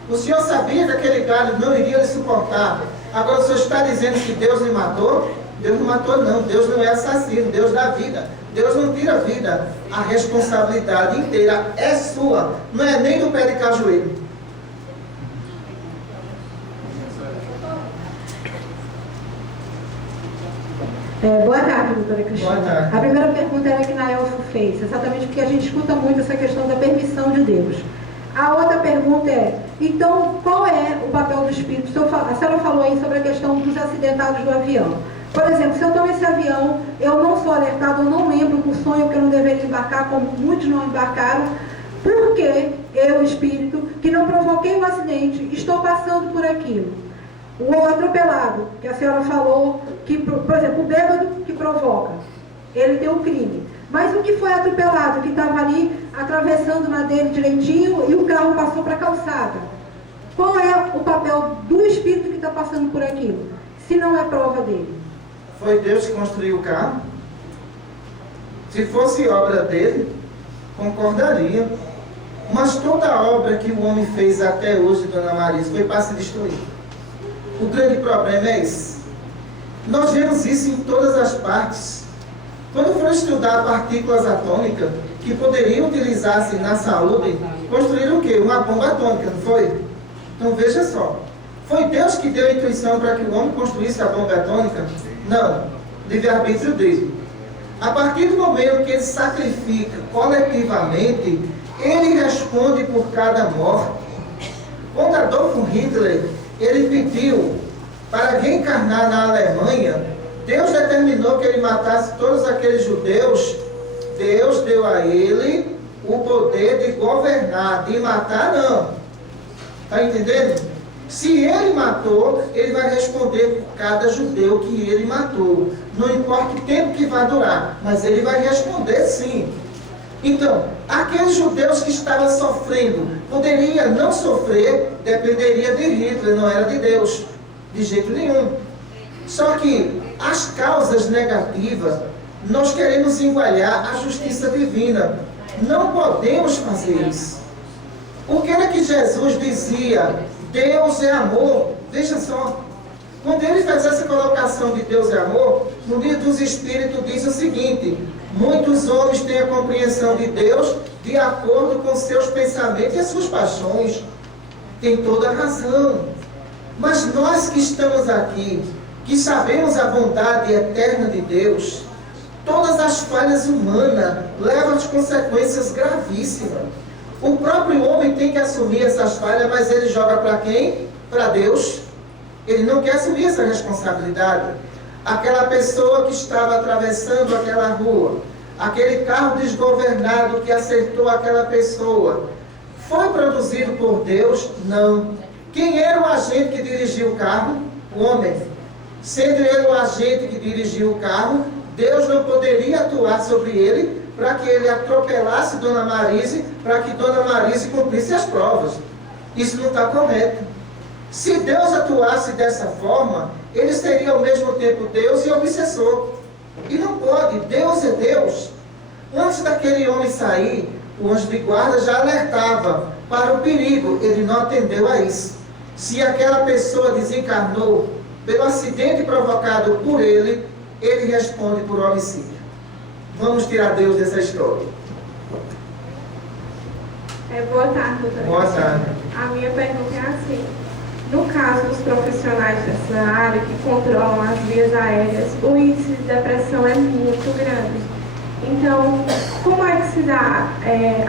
O Senhor sabia que aquele galho não iria lhe suportar. Agora o Senhor está dizendo que Deus lhe matou? Deus não matou não. Deus não é assassino. Deus dá vida. Deus não tira a vida. A responsabilidade inteira é sua. Não é nem do pé de cajueiro. Boa tarde, doutora Cristina. Boa tarde. A primeira pergunta era que Naelfo fez, exatamente porque a gente escuta muito essa questão da permissão de Deus. A outra pergunta é, então, qual é o papel do Espírito? A senhora falou aí sobre a questão dos acidentados do avião. Por exemplo, se eu estou nesse avião, eu não sou alertado, eu não lembro do sonho que eu não deveria embarcar, como muitos não embarcaram, porque eu, Espírito, que não provoquei o acidente, estou passando por aquilo. O atropelado, que a senhora falou, que, por exemplo, o bêbado que provoca, ele tem um crime. Mas o que foi atropelado, que estava ali atravessando na dele direitinho e o carro passou para a calçada? Qual é o papel do espírito que está passando por aquilo, se não é prova dele? Foi Deus que construiu o carro? Se fosse obra dele, concordaria. Mas toda a obra que o homem fez até hoje, dona Marisa, foi para se destruir. O grande problema é esse. Nós vemos isso em todas as partes. Quando for estudar partículas atômicas que poderiam utilizar-se na saúde, construíram o quê? Uma bomba atômica, não foi? Então veja só. Foi Deus que deu a intuição para que o homem construísse a bomba atômica? Não. Livre-arbítrio dele. A partir do momento que ele sacrifica coletivamente, ele responde por cada morte. Quando Adolf Hitler ele pediu para reencarnar na Alemanha, Deus determinou que ele matasse todos aqueles judeus. Deus deu a ele o poder de governar, de matar não. Está entendendo? Se ele matou, ele vai responder por cada judeu que ele matou. Não importa o tempo que vai durar, mas ele vai responder sim. Então, aqueles judeus que estavam sofrendo, poderia não sofrer, dependeria de Hitler, não era de Deus, de jeito nenhum. Só que as causas negativas, nós queremos igualar a justiça divina. Não podemos fazer isso. O que era que Jesus dizia? Deus é amor. Veja só. Quando ele faz essa colocação de Deus é amor, no livro dos Espíritos diz o seguinte: muitos homens têm a compreensão de Deus de acordo com seus pensamentos e as suas paixões. Tem toda a razão. Mas nós que estamos aqui, que sabemos a bondade eterna de Deus, todas as falhas humanas levam a consequências gravíssimas. O próprio homem tem que assumir essas falhas, mas ele joga para quem? Para Deus. Ele não quer assumir essa responsabilidade. Aquela pessoa que estava atravessando aquela rua, aquele carro desgovernado que acertou aquela pessoa, foi produzido por Deus? Não. Quem era o agente que dirigiu o carro? O homem. Sendo ele o agente que dirigiu o carro, Deus não poderia atuar sobre ele para que ele atropelasse Dona Marise, para que Dona Marise cumprisse as provas. Isso não está correto. Se Deus atuasse dessa forma, ele seria ao mesmo tempo Deus e obsessor. E não pode. Deus é Deus. Antes daquele homem sair, o anjo de guarda já alertava para o perigo. Ele não atendeu a isso. Se aquela pessoa desencarnou pelo acidente provocado por ele, ele responde por homicídio. Vamos tirar Deus dessa história. Boa tarde, doutora. Boa tarde. A minha pergunta é assim: no caso dos profissionais dessa área que controlam as vias aéreas, o índice de depressão é muito grande. Então, como é que se dá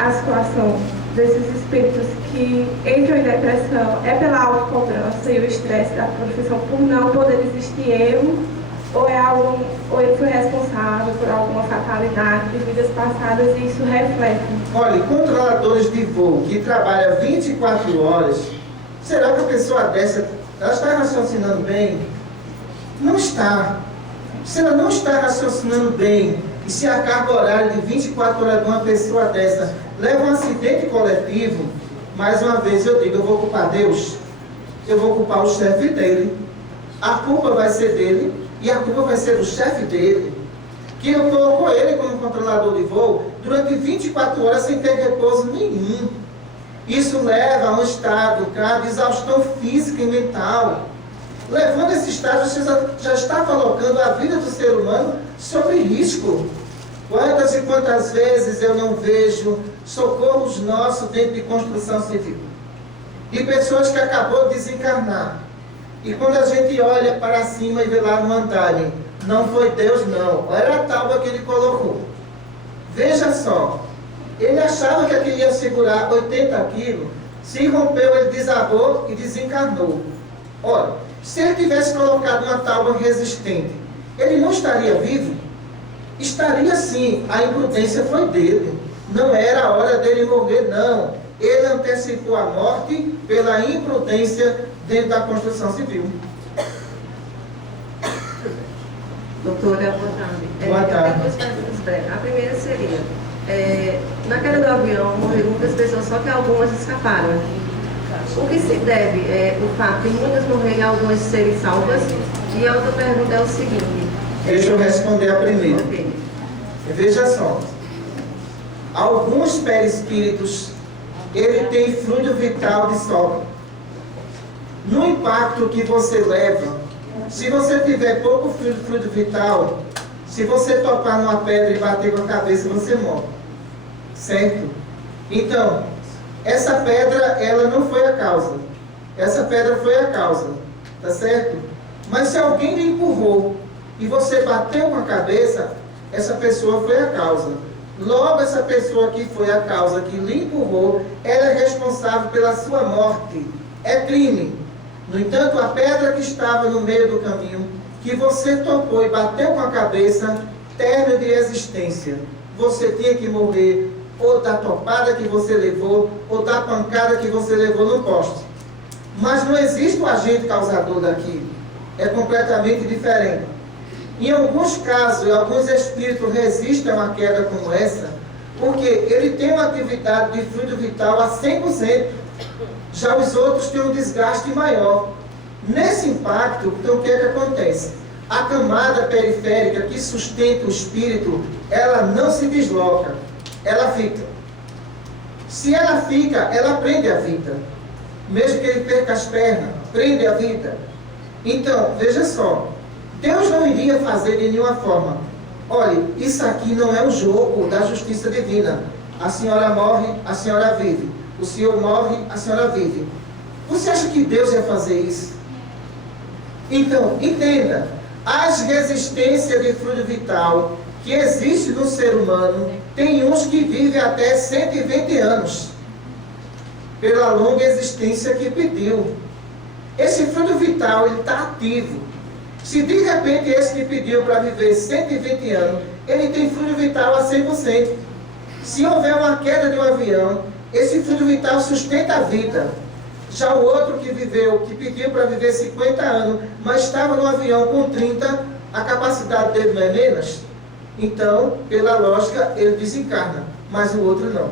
a situação desses espíritos que entram em depressão? É pela autocobrança e o estresse da profissão por não poder existir erro? Ou ele foi responsável por alguma fatalidade de vidas passadas e isso reflete? Olha, controladores de voo que trabalham 24 horas, será que a pessoa dessa, ela está raciocinando bem? Não está. Se ela não está raciocinando bem, e se a carga horária de 24 horas de uma pessoa dessa leva um acidente coletivo, mais uma vez eu digo, eu vou culpar Deus, eu vou culpar o chefe dele, a culpa vai ser dele, e a culpa vai ser do chefe dele. que eu colocou ele como controlador de voo durante 24 horas sem ter repouso nenhum. Isso leva a um estado, cara, de exaustão física e mental. Levando esse estado, você já está colocando a vida do ser humano sob risco. Quantas e quantas vezes eu não vejo socorros nossos dentro de construção civil? De pessoas que acabou de desencarnar. E quando a gente olha para cima e vê lá no andaime, não foi Deus não, era a tábua que ele colocou. Veja só, ele achava que aquilo ia segurar 80 quilos, se rompeu, ele desabou e desencarnou. Olha, se ele tivesse colocado uma tábua resistente, ele não estaria vivo? Estaria sim, a imprudência foi dele. Não era a hora dele morrer, não. Ele antecipou a morte pela imprudência dentro da construção civil. Doutora, boa tarde. Boa tarde. Eu tenho duas perguntas breves. A primeira seria, na queda do avião morreram muitas pessoas, só que algumas escaparam. O que se deve o fato de muitas morrerem e algumas serem salvas? E a outra pergunta é o seguinte. Deixa eu responder a primeira. Ok. Veja só. Alguns perispíritos, ele tem fluido vital de sobra. No impacto que você leva, se você tiver pouco fluido vital, se você tocar numa pedra e bater com a cabeça, você morre. Certo? Então, essa pedra, ela não foi a causa. Essa pedra foi a causa. Tá certo? Mas se alguém lhe empurrou e você bateu com a cabeça, essa pessoa foi a causa. Logo, essa pessoa que foi a causa, que lhe empurrou, ela é responsável pela sua morte. É crime. No entanto, a pedra que estava no meio do caminho, que você tocou e bateu com a cabeça, término de existência. Você tinha que morrer ou da topada que você levou, ou da pancada que você levou no poste. Mas não existe o agente causador daquilo. É completamente diferente. Em alguns casos, alguns espíritos resistem a uma queda como essa, porque ele tem uma atividade de fluido vital a 100%. Já os outros têm um desgaste maior. Nesse impacto, então o que é que acontece? A camada periférica que sustenta o espírito, ela não se desloca, ela fica. Se ela fica, ela prende a vida. Mesmo que ele perca as pernas, prende a vida. Então, veja só, Deus não iria fazer de nenhuma forma. Olha, isso aqui não é um jogo da justiça divina. A senhora morre, a senhora vive. O senhor morre, a senhora vive. Você acha que Deus ia fazer isso? Então, entenda, as resistências de fluido vital que existe no ser humano, tem uns que vivem até 120 anos, pela longa existência que pediu. Esse fluido vital, ele está ativo. Se de repente esse que pediu para viver 120 anos, ele tem fluido vital a 100%. Se houver uma queda de um avião, esse fluido vital sustenta a vida. Já o outro que viveu, que pediu para viver 50 anos, mas estava no avião com 30, a capacidade dele não é menos? Então, pela lógica, ele desencarna, mas o outro não.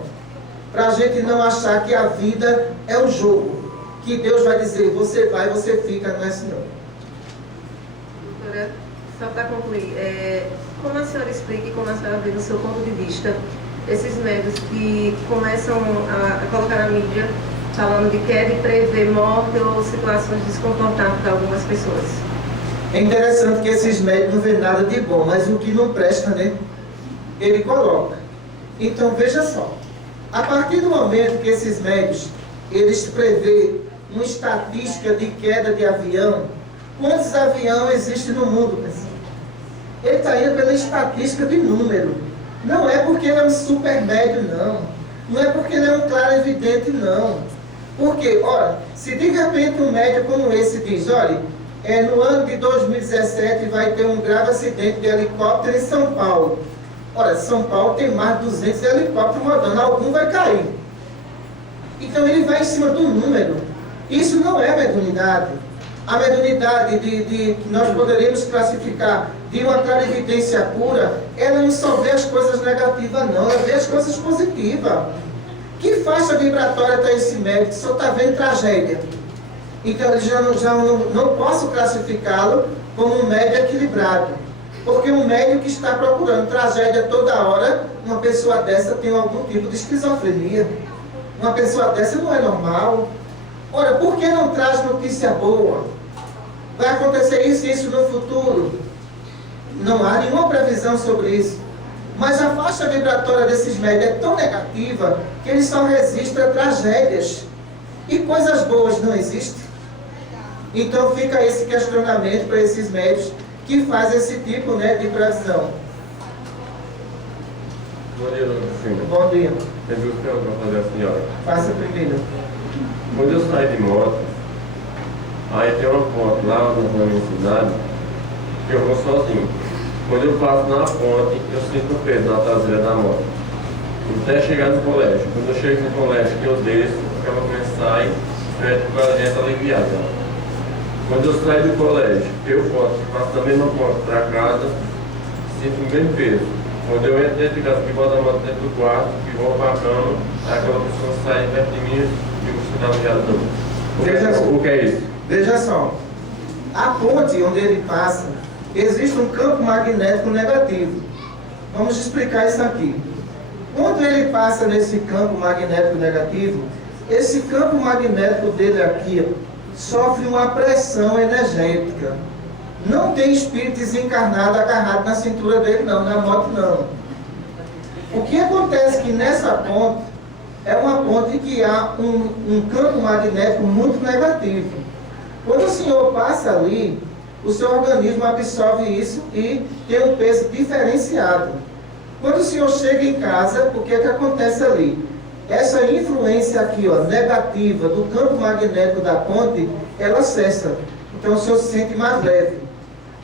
Para a gente não achar que a vida é um jogo, que Deus vai dizer, você vai, você fica, não é assim não. Doutora, só para concluir, como a senhora explica e como a senhora vê do seu ponto de vista, esses médios que começam a colocar na mídia, falando de queda e prever morte ou situações desconfortáveis para algumas pessoas? É interessante que esses médicos não veem nada de bom, mas o que não presta, né? Ele coloca. Então, veja só. A partir do momento que esses médicos, eles prevêem uma estatística de queda de avião, quantos aviões existem no mundo, pessoal? Ele está indo pela estatística de número. Não é porque ele é um super médio, não. Não é porque ele é um claro evidente, não. Porque, olha, se de repente um médico como esse diz, olha, no ano de 2017 vai ter um grave acidente de helicóptero em São Paulo. Olha, São Paulo tem mais de 200 helicópteros rodando, algum vai cair. Então ele vai em cima do número. Isso não é mediunidade. A mediunidade que nós poderíamos classificar de uma clarividência pura, ela não só vê as coisas negativas não, ela vê as coisas positivas. Que faixa vibratória está esse médico? Só está vendo tragédia. Então eu já não posso classificá-lo como um médio equilibrado. Porque um médico que está procurando tragédia toda hora, uma pessoa dessa tem algum tipo de esquizofrenia. Uma pessoa dessa não é normal. Ora, por que não traz notícia boa? Vai acontecer isso e isso no futuro? Não há nenhuma previsão sobre isso. Mas a faixa vibratória desses médios é tão negativa que eles só resistem a tragédias. E coisas boas não existem? Então fica esse questionamento para esses médios que fazem esse tipo, né, de previsão. Bom dia, dona Cristina. Bom dia. Tem duas perguntas para fazer a senhora. Faça primeiro. Quando eu saio de moto, aí tem uma ponte lá na minha cidade, que eu vou sozinho. Quando eu passo na ponte, eu sinto o peso na traseira da moto. Até chegar no colégio. Quando eu chego no colégio, que eu desço, aquela mulher sai, pede para a gente aliviar. Quando eu saio do colégio, eu passo da mesma ponte para casa, sinto o mesmo peso. Quando eu entro dentro de casa, que boto a moto dentro do quarto, que vou para a cama, aquela pessoa sai perto de mim e eu sinto aliviado novo. O que é isso? Veja só, a ponte onde ele passa, existe um campo magnético negativo. Vamos explicar isso aqui. Quando ele passa nesse campo magnético negativo, esse campo magnético dele aqui sofre uma pressão energética. Não tem espírito desencarnado agarrado na cintura dele não, na moto não. O que acontece que nessa ponte, é uma ponte que há um campo magnético muito negativo. Quando o senhor passa ali, o seu organismo absorve isso e tem um peso diferenciado. Quando o senhor chega em casa, o que é que acontece ali? Essa influência aqui, ó, negativa do campo magnético da ponte, ela cessa. Então o senhor se sente mais leve.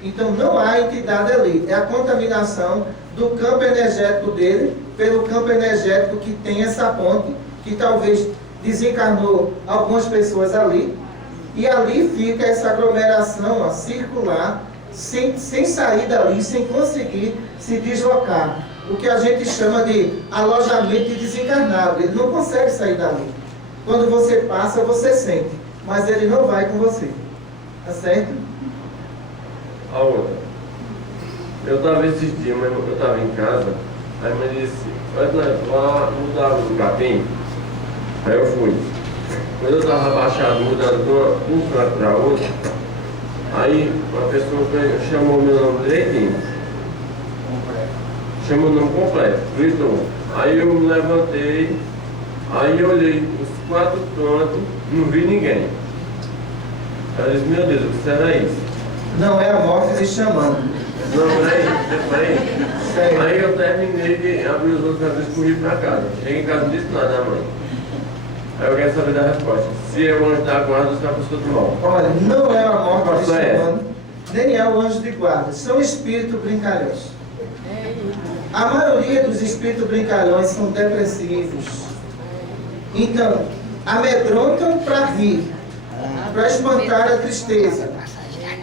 Então não há entidade ali. É a contaminação do campo energético dele pelo campo energético que tem essa ponte, que talvez desencarnou algumas pessoas ali. E ali fica essa aglomeração, ó, circular, sem sair dali, sem conseguir se deslocar. O que a gente chama de alojamento de desencarnado. Ele não consegue sair dali. Quando você passa, você sente, mas ele não vai com você. Tá certo? A outra. Eu estava esses dias, mas eu estava em casa, aí a mãe disse, vai lá mudar o capim. Aí eu fui. Quando eu estava abaixado, mudando de um canto para outro, aí uma pessoa chamou meu nome direitinho. Chamou o nome completo, gritou. Aí eu me levantei, aí eu olhei os quatro cantos, não vi ninguém. Aí eu disse, meu Deus, o que será isso? Não é a morte lhe chamando. Não, peraí. Aí eu terminei de abrir os outros cabelos e corri para casa. Cheguei em casa e não disse nada à mãe. Aí eu quero saber da resposta. Se é o anjo da guarda ou se é a pessoa do mal. Olha, não é a morte lhe Pastor, é. chamando, nem é o anjo de guarda. São espíritos brincalhões. A maioria dos espíritos brincalhões são depressivos. Então, amedrontam para rir, para espantar a tristeza.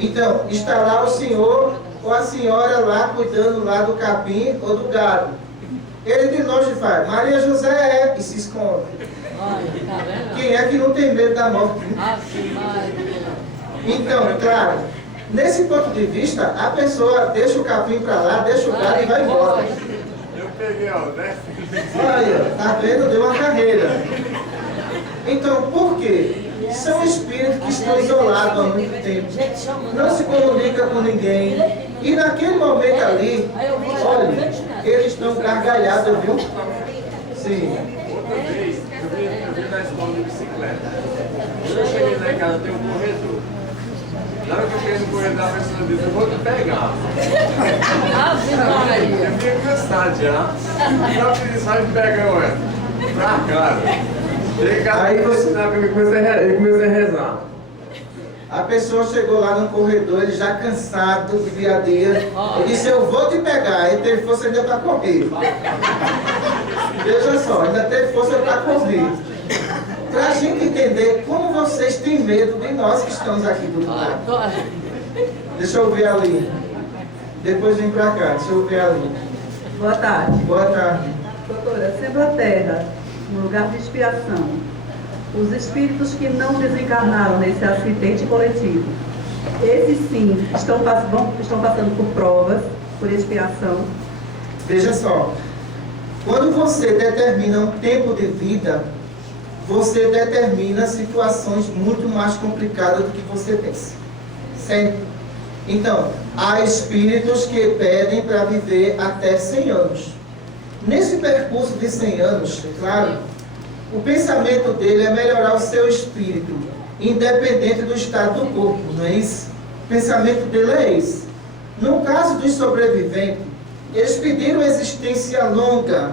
Então, está lá o senhor ou a senhora lá cuidando lá do capim ou do gado. Ele de longe faz, Maria José é, e se esconde. Quem é que não tem medo da morte? Então, claro, nesse ponto de vista, a pessoa deixa o capim para lá, deixa o gado e vai embora. Eu peguei, ó, né? Olha, tá vendo? Deu uma carreira. Então, por quê? São espíritos que estão isolados há muito tempo. Não se comunicam com ninguém. E naquele momento ali, olha, eles estão gargalhados, viu? Sim. Outra vez, eu vim na escola de bicicleta. Quando eu cheguei lá em casa, tem um corredor. Na hora que eu cheguei no corredor, a pessoa disse, eu vou te pegar. Eu fiquei cansado já. Só que eles saem pegando ela. Pra casa. Aí você- Eu comecei a rezar. A pessoa chegou lá no corredor, ele já cansado do dia a dia. Ele disse, eu vou te pegar. Ele teve força ainda para correr. Veja só, ainda teve força para correr. Para a gente entender como vocês têm medo de nós que estamos aqui do lado. Deixa eu ver ali. Depois vem para cá, deixa eu ver ali. Boa tarde. Boa tarde. Doutora, sendo a Terra um lugar de expiação, os espíritos que não desencarnaram nesse acidente coletivo, esses sim estão passando por provas por expiação? Veja só, quando você determina um tempo de vida, você determina situações muito mais complicadas do que você pensa. Certo? Então, há espíritos que pedem para viver até 100 anos. Nesse percurso de 100 anos, claro, o pensamento dele é melhorar o seu espírito, independente do estado do corpo, não é isso? O pensamento dele é esse. No caso dos sobreviventes, eles pediram existência longa.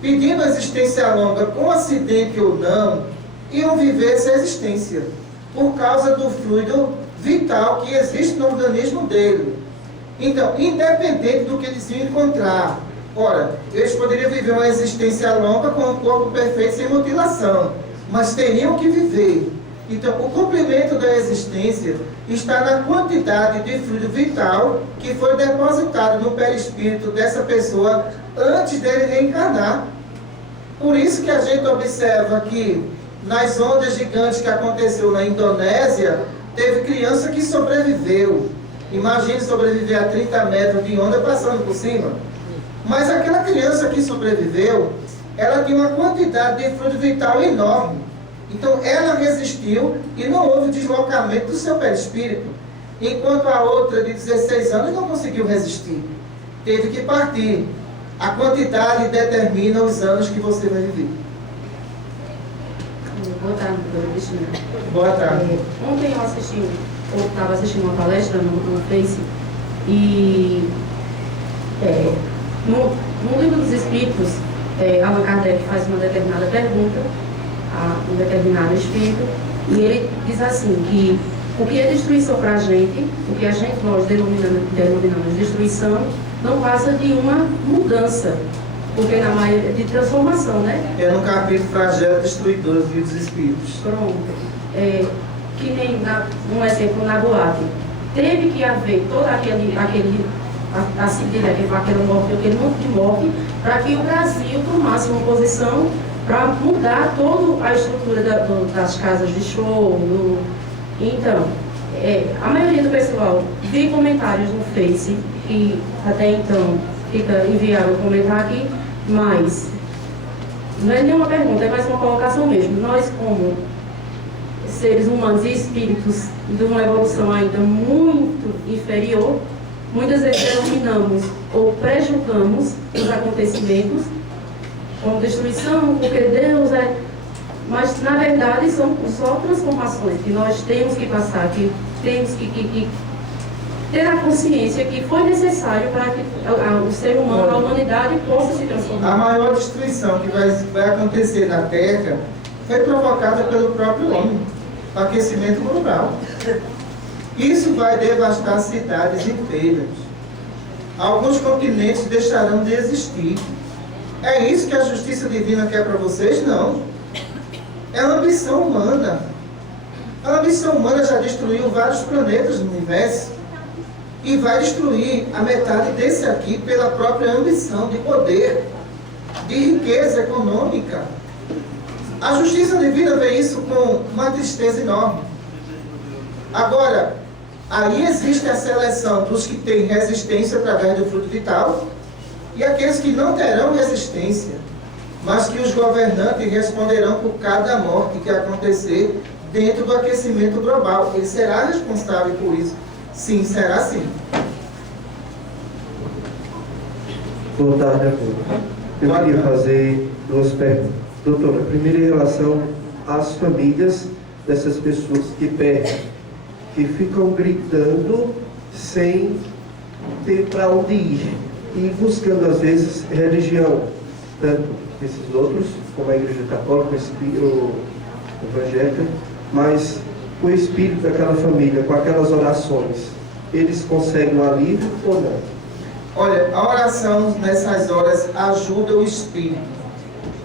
Pedindo existência longa, com acidente ou não, iam viver essa existência, por causa do fluido vital que existe no organismo dele. Então, independente do que eles iam encontrar, ora, eles poderiam viver uma existência longa com um corpo perfeito sem mutilação, mas teriam que viver. Então, o complemento da existência está na quantidade de fluido vital que foi depositado no perispírito dessa pessoa antes dele reencarnar. Por isso que a gente observa que nas ondas gigantes que aconteceu na Indonésia, teve criança que sobreviveu. Imagine sobreviver a 30 metros de onda passando por cima. Mas aquela criança que sobreviveu, ela tinha uma quantidade de fluido vital enorme. Então ela resistiu e não houve deslocamento do seu perispírito. Enquanto a outra de 16 anos não conseguiu resistir. Teve que partir. A quantidade determina os anos que você vai viver. Boa tarde, doutora Cristina. Boa tarde. Ontem eu estava assistindo uma palestra no Face e no Livro dos Espíritos, Allan Kardec faz uma determinada pergunta a um determinado espírito e ele diz assim que o que é destruição para a gente, o que nós denominamos de destruição, não passa de uma mudança, porque na maioria de transformação, né? É no capítulo Flagelo Destruidor dos Livros dos Espíritos. Pronto. Que nem um exemplo na boate. Teve que haver todo aquele acidente, aquela morte, aquele monte de morte, para que o Brasil tomasse uma posição para mudar toda a estrutura das casas de show. Então, a maioria do pessoal vê comentários no Face, que até então fica inviável comentar aqui, mas não é nenhuma pergunta, é mais uma colocação mesmo. Nós, como seres humanos e espíritos de uma evolução ainda muito inferior, muitas vezes denominamos ou prejudicamos os acontecimentos como destruição, porque Deus é... Mas, na verdade, são só transformações que nós temos que passar, que temos que ter a consciência que foi necessário para que o ser humano, a humanidade, possa se transformar. A maior destruição que vai acontecer na Terra foi provocada pelo próprio homem, o aquecimento global. Isso vai devastar cidades inteiras. Alguns continentes deixarão de existir. É isso que a justiça divina quer para vocês? Não. É a ambição humana. A ambição humana já destruiu vários planetas no universo e vai destruir a metade desse aqui pela própria ambição de poder, de riqueza econômica. A justiça divina vê isso com uma tristeza enorme. Agora, aí existe a seleção dos que têm resistência através do fruto vital e aqueles que não terão resistência, mas que os governantes responderão por cada morte que acontecer dentro do aquecimento global. Ele será responsável por isso. Sim, será sim. Boa tarde a todos. Eu queria fazer duas perguntas. Doutora, primeiro em relação às famílias dessas pessoas que perdem, que ficam gritando sem ter para onde ir e buscando às vezes religião, tanto esses outros, como a Igreja Católica, o evangélica, mas o espírito daquela família, com aquelas orações, eles conseguem um alívio ou não? Olha, a oração nessas horas ajuda o espírito,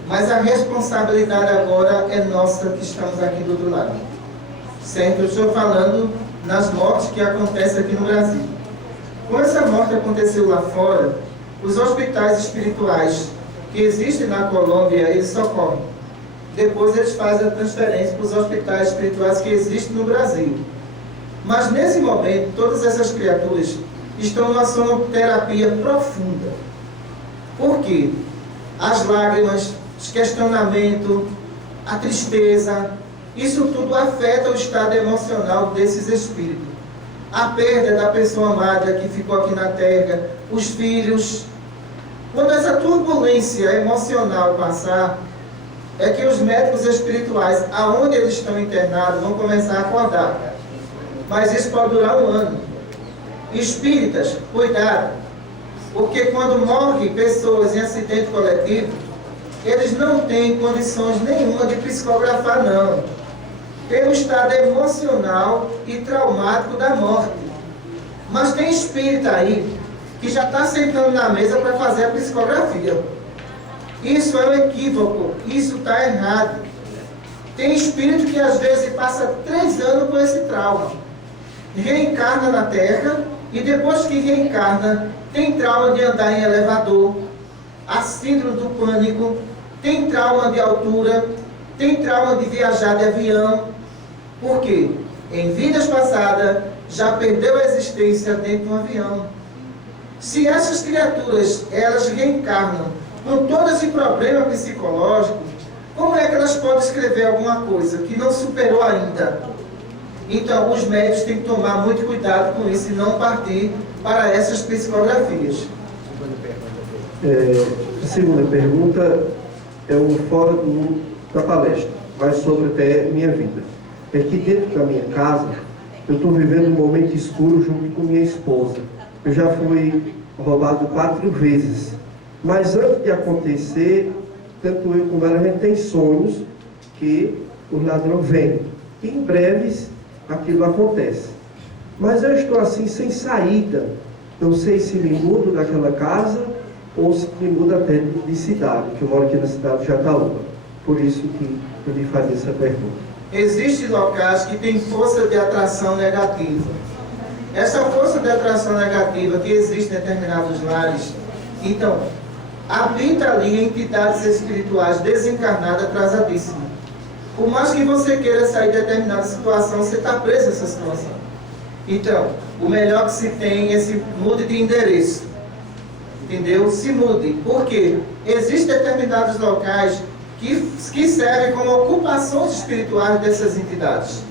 mas a responsabilidade agora é nossa que estamos aqui do outro lado. Certo? Eu estou falando nas mortes que acontecem aqui no Brasil. Como essa morte aconteceu lá fora, os hospitais espirituais que existem na Colômbia, eles socorrem. Depois eles fazem a transferência para os hospitais espirituais que existem no Brasil. Mas nesse momento, todas essas criaturas estão numa sonoterapia profunda. Por quê? As lágrimas, os questionamentos, a tristeza, isso tudo afeta o estado emocional desses espíritos. A perda da pessoa amada que ficou aqui na Terra, os filhos. Quando essa turbulência emocional passar, é que os médicos espirituais, aonde eles estão internados, vão começar a acordar. Mas isso pode durar 1 ano. Espíritas, cuidado, porque quando morrem pessoas em acidente coletivo, eles não têm condições nenhuma de psicografar, não. Pelo estado emocional e traumático da morte. Mas tem espírita aí que já está sentando na mesa para fazer a psicografia. Isso é um equívoco, isso está errado. Tem espírito que às vezes passa 3 anos com esse trauma. Reencarna na Terra e depois que reencarna, tem trauma de andar em elevador, a síndrome do pânico, tem trauma de altura, tem trauma de viajar de avião. Por quê? Em vidas passadas, já perdeu a existência dentro de um avião. Se essas criaturas, elas reencarnam com todo esse problema psicológico, como é que elas podem escrever alguma coisa que não superou ainda? Então, os médicos têm que tomar muito cuidado com isso e não partir para essas psicografias. A segunda pergunta é um fora da palestra, mas sobre até minha vida. É que dentro da minha casa, eu estou vivendo um momento escuro junto com minha esposa. Eu já fui roubado 4 vezes. Mas antes de acontecer, tanto eu como ela, a gente tem sonhos que o ladrão vem. E em breves, aquilo acontece. Mas eu estou assim, sem saída. Não sei se me mudo daquela casa ou se me mudo até de cidade, que eu moro aqui na cidade de Jataúba. Por isso que eu lhe fazer essa pergunta. Existem locais que têm força de atração negativa. Essa força de atração negativa que existe em determinados lares, então, habita ali entidades espirituais desencarnadas atrasadíssimas. Por mais que você queira sair de determinada situação, você está preso nessa situação. Então, o melhor que se tem é se mude de endereço. Entendeu? Se mude. Por quê? Existem determinados locais que servem como ocupações espirituais dessas entidades.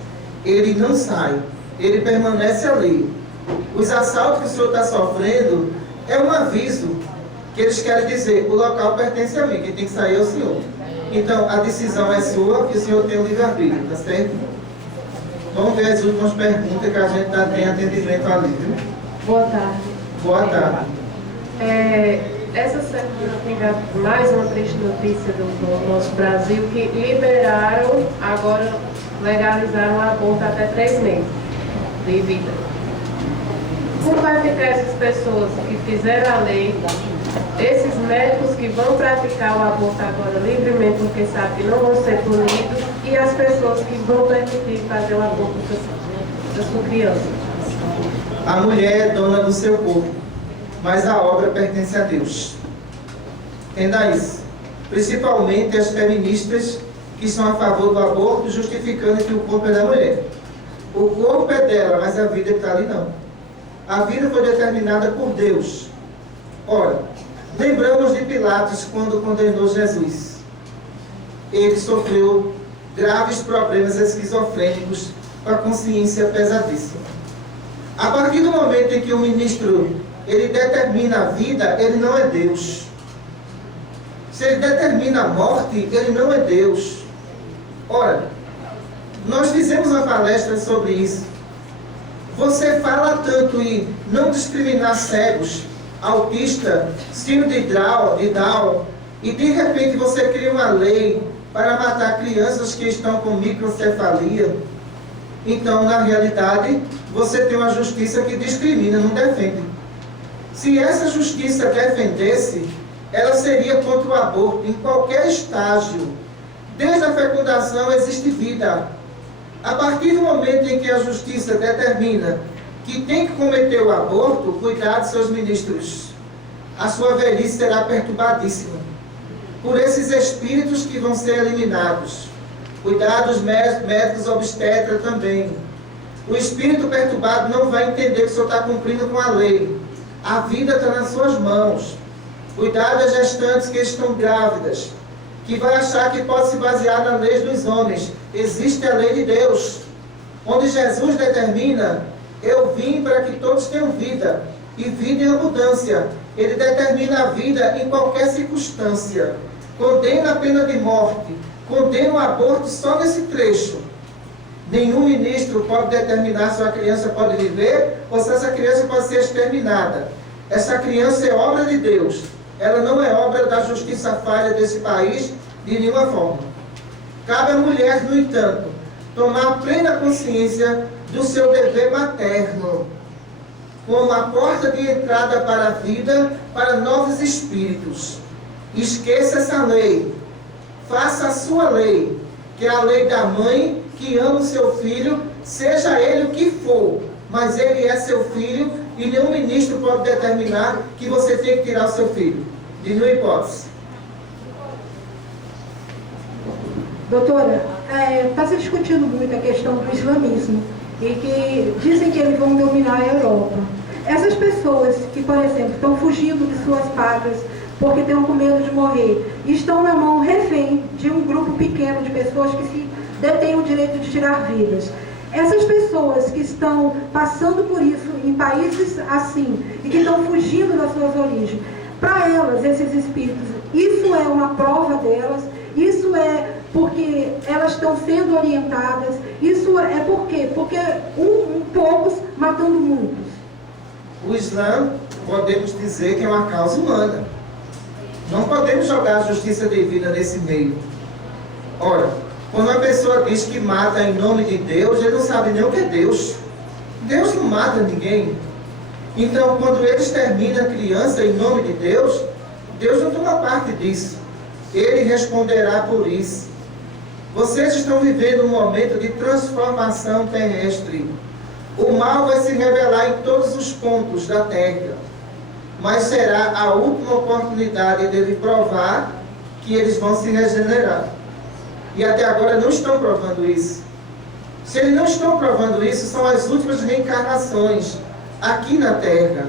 Ele não sai, ele permanece ali. Os assaltos que o senhor está sofrendo é um aviso que eles querem dizer, o local pertence a mim, quem tem que sair é o senhor. Então, a decisão é sua e o senhor tem o livre-arbítrio, tá certo? Vamos ver as últimas perguntas que a gente já tem atendimento ali, viu? Boa tarde. Boa tarde. Essa semana teve mais uma triste notícia do nosso Brasil, que liberaram, agora legalizaram o aborto até 3 meses de vida. Como vai ficar essas pessoas que fizeram a lei, esses médicos que vão praticar o aborto agora livremente, porque sabem que não vão ser punidos, e as pessoas que vão permitir fazer o aborto da sua criança? A mulher é dona do seu corpo, mas a obra pertence a Deus. Entenda isso. Principalmente as feministas que são a favor do aborto, justificando que o corpo é da mulher. O corpo é dela, mas a vida está ali não. A vida foi determinada por Deus. Ora, lembramos de Pilatos quando condenou Jesus. Ele sofreu graves problemas esquizofrênicos com a consciência pesadíssima. A partir do momento em que o ministro ele determina a vida, ele não é Deus. Se ele determina a morte, ele não é Deus. Ora, nós fizemos uma palestra sobre isso. Você fala tanto em não discriminar cegos, autista, síndrome de Down, e de repente você cria uma lei para matar crianças que estão com microcefalia. Então, na realidade, você tem uma justiça que discrimina, não defende. Se essa justiça defendesse, ela seria contra o aborto em qualquer estágio. Desde a fecundação existe vida. A partir do momento em que a justiça determina que tem que cometer o aborto, cuidado, seus ministros. A sua velhice será perturbadíssima por esses espíritos que vão ser eliminados. Cuidado, os médicos obstetras também. O espírito perturbado não vai entender que o senhor está cumprindo com a lei. A vida está nas suas mãos. Cuidado às gestantes que estão grávidas, que vai achar que pode se basear nas leis dos homens. Existe a lei de Deus, onde Jesus determina: eu vim para que todos tenham vida, e vida em abundância. Ele determina a vida em qualquer circunstância. Condena a pena de morte, condena o aborto só nesse trecho. Nenhum ministro pode determinar se a criança pode viver ou se essa criança pode ser exterminada. Essa criança é obra de Deus. Ela não é obra da justiça falha desse país de nenhuma forma. Cabe à mulher, no entanto, tomar plena consciência do seu dever materno, como a porta de entrada para a vida, para novos espíritos. Esqueça essa lei. Faça a sua lei, que é a lei da mãe que ama o seu filho, seja ele o que for, mas ele é seu filho e nenhum ministro pode determinar que você tem que tirar o seu filho. De nenhuma hipótese. Doutora, está se discutindo muito a questão do islamismo e que dizem que eles vão dominar a Europa. Essas pessoas que, por exemplo, estão fugindo de suas pátrias porque estão com medo de morrer, estão na mão refém de um grupo pequeno de pessoas que se detêm o direito de tirar vidas. Essas pessoas que estão passando por isso em países assim e que estão fugindo das suas origens, para elas, esses espíritos, isso é uma prova delas, isso é porque elas estão sendo orientadas, isso é por quê? Porque poucos matando muitos. O Islã, podemos dizer que é uma causa humana. Não podemos jogar a justiça divina nesse meio. Ora, quando uma pessoa diz que mata em nome de Deus, ele não sabe nem o que é Deus. Deus não mata ninguém. Então, quando ele extermina a criança em nome de Deus, Deus não toma parte disso. Ele responderá por isso. Vocês estão vivendo um momento de transformação terrestre. O mal vai se revelar em todos os pontos da terra, mas será a última oportunidade dele provar que eles vão se regenerar. E até agora não estão provando isso. Se eles não estão provando isso, são as últimas reencarnações aqui na terra.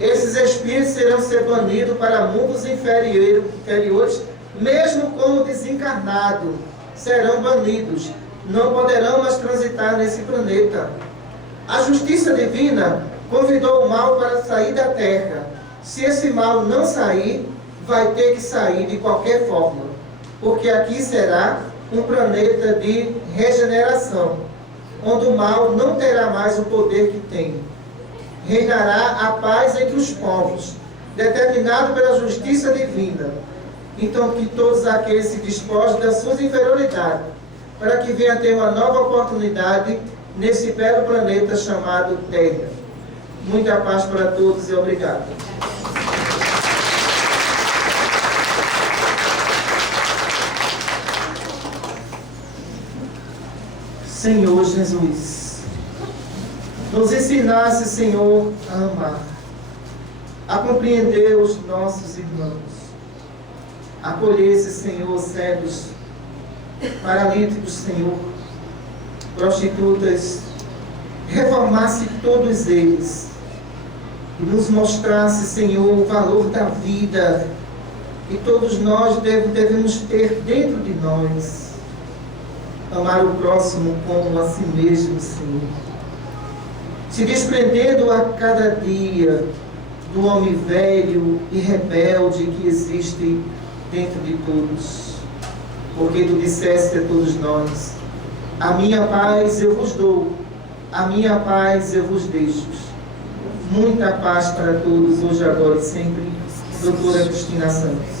Esses espíritos serão ser banidos para mundos inferiores, mesmo como desencarnados, serão banidos. Não poderão mais transitar nesse planeta. A justiça divina convidou o mal para sair da terra. Se esse mal não sair, vai ter que sair de qualquer forma, porque aqui será um planeta de regeneração, onde o mal não terá mais o poder que tem. Reinará a paz entre os povos, determinado pela justiça divina. Então que todos aqueles se despojem das suas inferioridades, para que venha ter uma nova oportunidade nesse belo planeta chamado Terra. Muita paz para todos e obrigado. Senhor Jesus, nos ensinasse, Senhor, a amar, a compreender os nossos irmãos, acolhesse, Senhor, cegos, paralíticos, Senhor, prostitutas, reformasse todos eles e nos mostrasse, Senhor, o valor da vida que todos nós devemos ter dentro de nós. Amar o próximo como a si mesmo, Senhor. Se desprendendo a cada dia do homem velho e rebelde que existe dentro de todos. Porque Tu disseste a todos nós: a minha paz eu vos dou, a minha paz eu vos deixo. Muita paz para todos, hoje, agora e sempre. Doutora Cristina Santos.